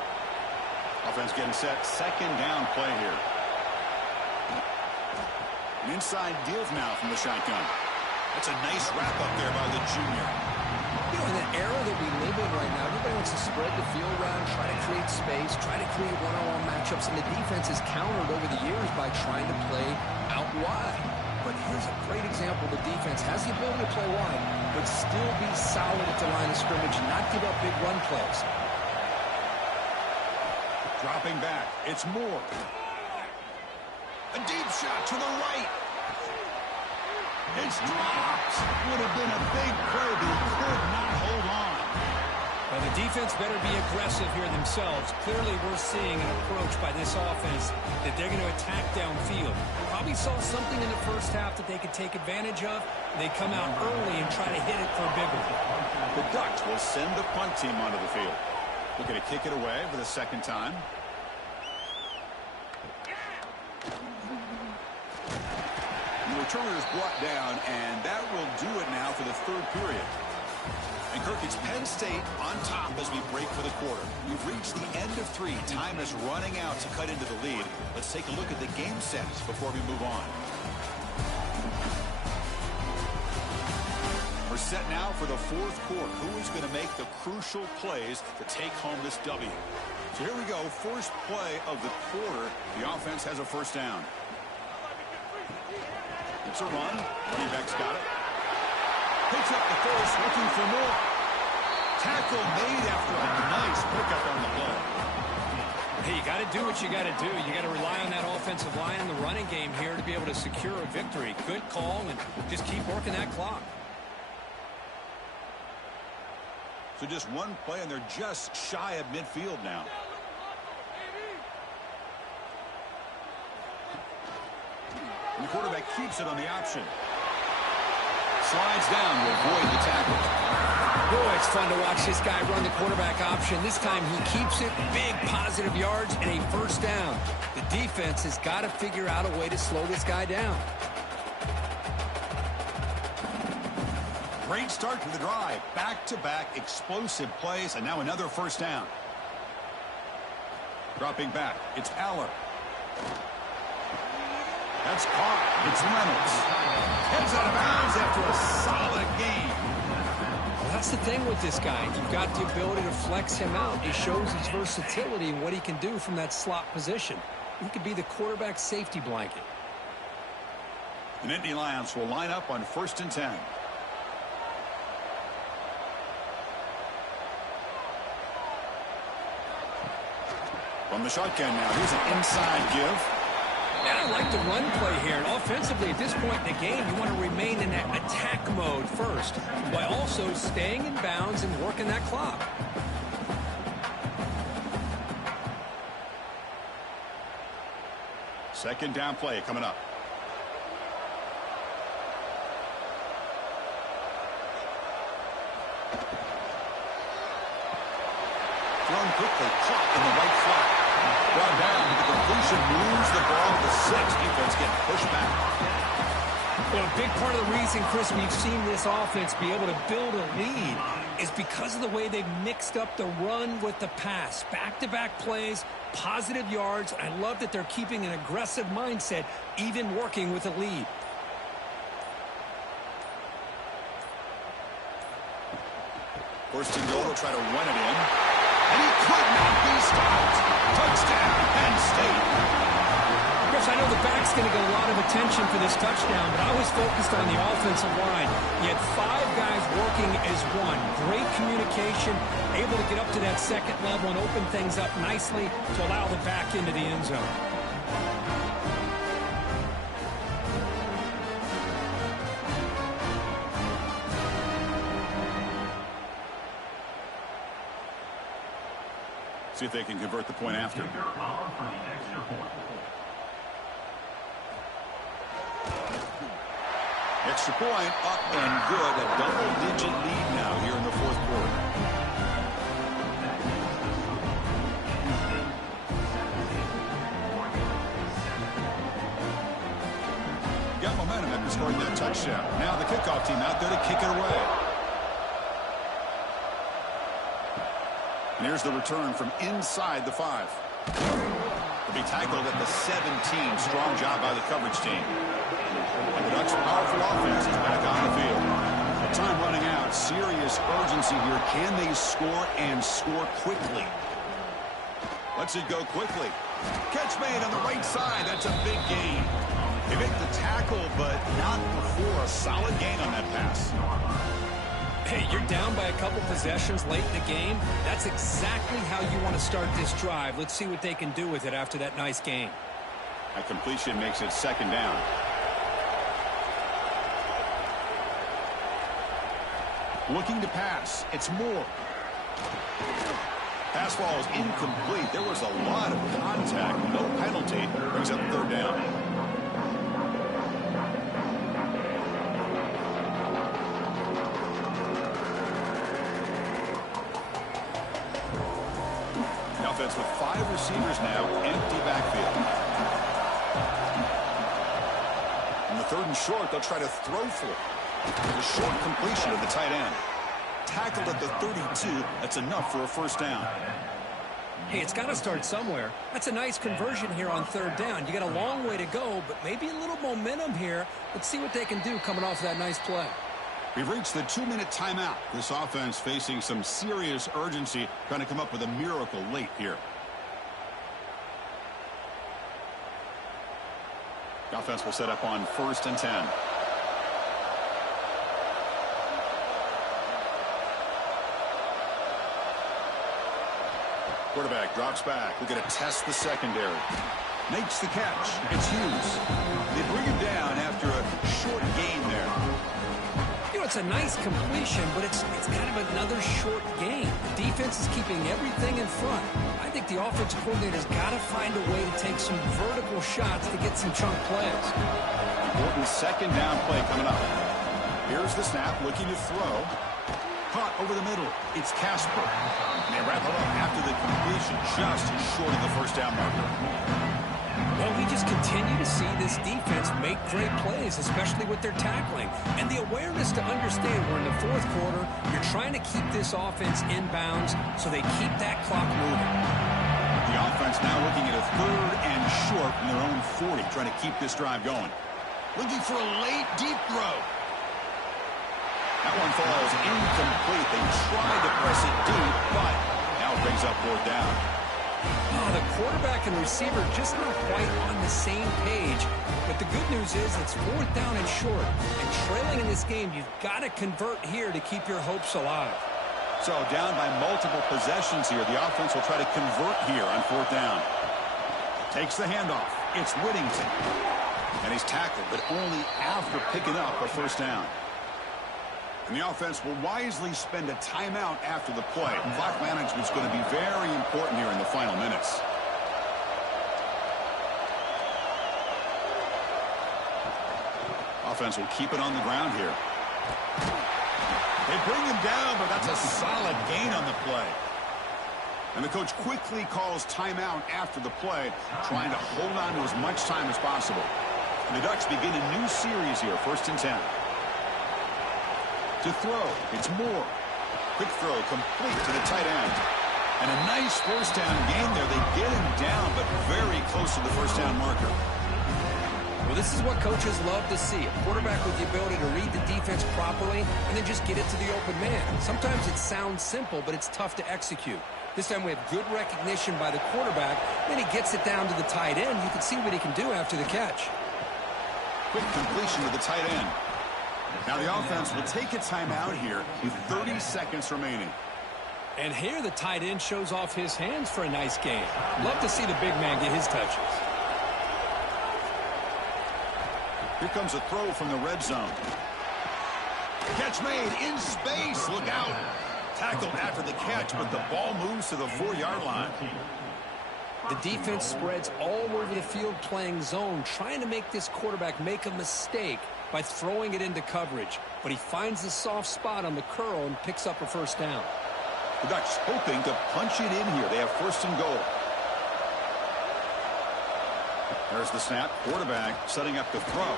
Offense getting set. 2nd down play here. An inside deal now from the shotgun. That's a nice wrap up there by the junior. You know, in the era that we live in right now, everybody wants to spread the field around, try to create space, try to create one-on-one matchups, and the defense is countered over the years by trying to play out wide. But here's a great example. The defense has the ability to play wide, but still be solid at the line of scrimmage and not give up big run plays. Dropping back. It's Moore. A deep shot to the right. It's dropped. Would have been a big play, but he could not hold on. Well, the defense better be aggressive here themselves. Clearly, we're seeing an approach by this offense that they're going to attack downfield. Probably saw something in the first half that they could take advantage of. They come out early and try to hit it for a big one. The Ducks will send the punt team onto the field. Looking to kick it away for the second time. The returner is brought down, and that will do it now for the third period. And Kirk, it's Penn State on top as we break for the quarter. We've reached the end of 3. Time is running out to cut into the lead. Let's take a look at the game sets before we move on. We're set now for the fourth quarter. Who is going to make the crucial plays to take home this W? So here we go. First play of the quarter. The offense has a first down. It's a run. Running back's got it. Picks up the first, looking for more. Tackle made after a nice pickup on the play. Hey, you got to do what you got to do. You got to rely on that offensive line in the running game here to be able to secure a victory. Good call, and just keep working that clock. So just one play, and they're just shy of midfield now. And the quarterback keeps it on the option. Slides down to avoid the tackle. Boy, it's fun to watch this guy run the quarterback option. This time he keeps it, big positive yards, and a first down. The defense has got to figure out a way to slow this guy down. Great start to the drive. Back-to-back explosive plays, and now another first down. Dropping back, it's Aller. That's caught. It's Reynolds. Heads out of bounds after a solid game. Well, that's the thing with this guy. You've got the ability to flex him out. He shows his versatility and what he can do from that slot position. He could be the quarterback safety blanket. The Nittany Lions will line up on 1st and 10. From the shotgun now. Here's an inside give. And I like the run play here. And offensively, at this point in the game, you want to remain in that attack mode first, while also staying in bounds and working that clock. Second down play coming up. Thrown quickly, caught in the right flat. Brought down, the completion moves the ball to the 6. Defense getting pushed back. Well, a big part of the reason, Chris, we've seen this offense be able to build a lead is because of the way they've mixed up the run with the pass. Back-to-back plays, positive yards. I love that they're keeping an aggressive mindset, even working with a lead. First and goal, they'll try to run it in. And he could not be stopped. Touchdown, Penn State. Chris, I know the back's going to get a lot of attention for this touchdown, but I was focused on the offensive line. You had 5 guys working as one. Great communication, able to get up to that second level and open things up nicely to allow the back into the end zone. See if they can convert the point after. Extra point up and good. A double-digit lead now here in the fourth quarter. Got momentum after scoring that touchdown. Now the kickoff team out there to kick it away. And here's the return from inside the 5. To be tackled at the 17. Strong job by the coverage team. And the Ducks' powerful offense is back on the field. Time running out. Serious urgency here. Can they score and score quickly? Lets it go quickly. Catch made on the right side. That's a big gain. They make the tackle, but not before a solid gain on that pass. Hey, you're down by a couple possessions late in the game. That's exactly how you want to start this drive. Let's see what they can do with it after that nice game. That completion makes it second down. Looking to pass. It's Moore. Pass ball is incomplete. There was a lot of contact. No penalty. Brings up third down. The offense with 5 receivers now. Empty backfield. On the 3rd and short, they'll try to throw for it. The short completion of the tight end. Tackled at the 32. That's enough for a first down. Hey, it's got to start somewhere. That's a nice conversion here on 3rd down. You got a long way to go, but maybe a little momentum here. Let's see what they can do coming off of that nice play. We've reached the 2-minute timeout. This offense facing some serious urgency, trying to come up with a miracle late here. The offense will set up on 1st and 10. Quarterback drops back. We're going to test the secondary. Makes the catch. It's Hughes. They bring him down after a short gain there. You know, it's a nice completion, but it's kind of another short gain. The defense is keeping everything in front. I think the offensive coordinator's got to find a way to take some vertical shots to get some chunk plays. Important second down play coming up. Here's the snap, looking to throw. Caught over the middle. It's Casper. And they wrap it up after the completion, just short of the first down marker. Well, we just continue to see this defense make great plays, especially with their tackling. And the awareness to understand we're in the 4th quarter, you're trying to keep this offense in bounds so they keep that clock moving. The offense now looking at a 3rd and short from their own 40, trying to keep this drive going. Looking for a late, deep throw. That one falls incomplete. They tried to press it deep, but now it brings up 4th down. Oh, the quarterback and receiver just not quite on the same page. But the good news is it's 4th down and short. And trailing in this game, you've got to convert here to keep your hopes alive. So down by multiple possessions here. The offense will try to convert here on 4th down. Takes the handoff. It's Whittington. And he's tackled, but only after picking up a first down. And the offense will wisely spend a timeout after the play. Clock management is going to be very important here in the final minutes. Offense will keep it on the ground here. They bring him down, but that's a solid gain on the play. And the coach quickly calls timeout after the play, trying to hold on to as much time as possible. And the Ducks begin a new series here, 1st and 10. To throw, it's Moore. Quick throw, complete to the tight end. And a nice first down gain there. They get him down, but very close to the first down marker. Well, this is what coaches love to see. A quarterback with the ability to read the defense properly and then just get it to the open man. Sometimes it sounds simple, but it's tough to execute. This time we have good recognition by the quarterback. Then he gets it down to the tight end. You can see what he can do after the catch. Quick completion to the tight end. Now the offense will take a timeout here with 30 seconds remaining. And here the tight end shows off his hands for a nice game. Love to see the big man get his touches. Here comes a throw from the red zone. Catch made in space. Look out. Tackled after the catch, but the ball moves to the 4-yard line. The defense spreads all over the field playing zone, trying to make this quarterback make a mistake by throwing it into coverage. But he finds the soft spot on the curl and picks up a first down. The Ducks hoping to punch it in here. They have 1st and goal. There's the snap. Quarterback setting up the throw.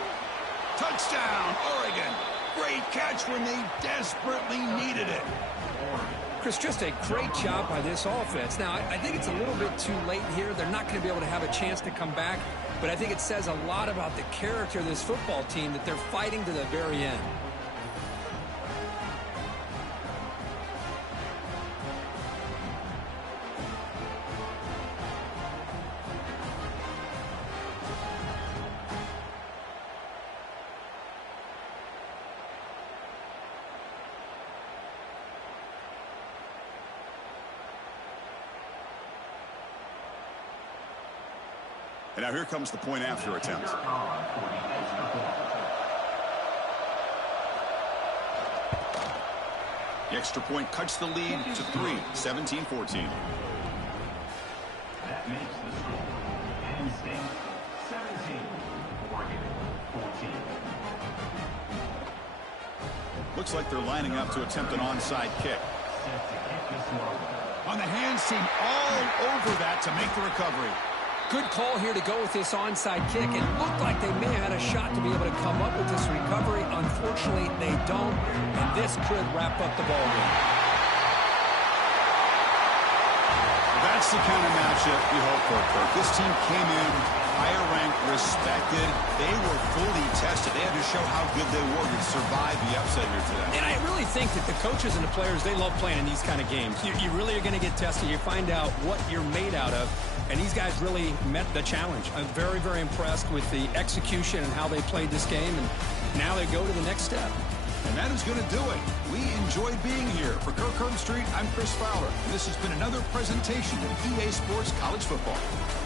Touchdown, Oregon. Great catch when they desperately needed it. Chris, just a great job by this offense. Now, I think it's a little bit too late here. They're not going to be able to have a chance to come back. But I think it says a lot about the character of this football team that they're fighting to the very end. And now here comes the point after attempt. The extra point cuts the lead to 3, 17-14. That makes the score. Penn State 17, Oregon 14. Looks like they're lining up to attempt an onside kick. Set to kick this one. On the hands team all over that to make the recovery. Good call here to go with this onside kick. It looked like they may have had a shot to be able to come up with this recovery. Unfortunately, they don't, and this could wrap up the ball game. That's the kind of matchup you hope for, Kirk. This team came in higher ranked, respected. They were fully tested. They had to show how good they were to survive the upset here today. And I really think that the coaches and the players, they love playing in these kind of games. You really are going to get tested. You find out what you're made out of. And these guys really met the challenge. I'm very, very impressed with the execution and how they played this game. And now they go to the next step. And that is going to do it. We enjoyed being here. For Kirk Herbstreit, I'm Chris Fowler. And this has been another presentation of EA Sports College Football.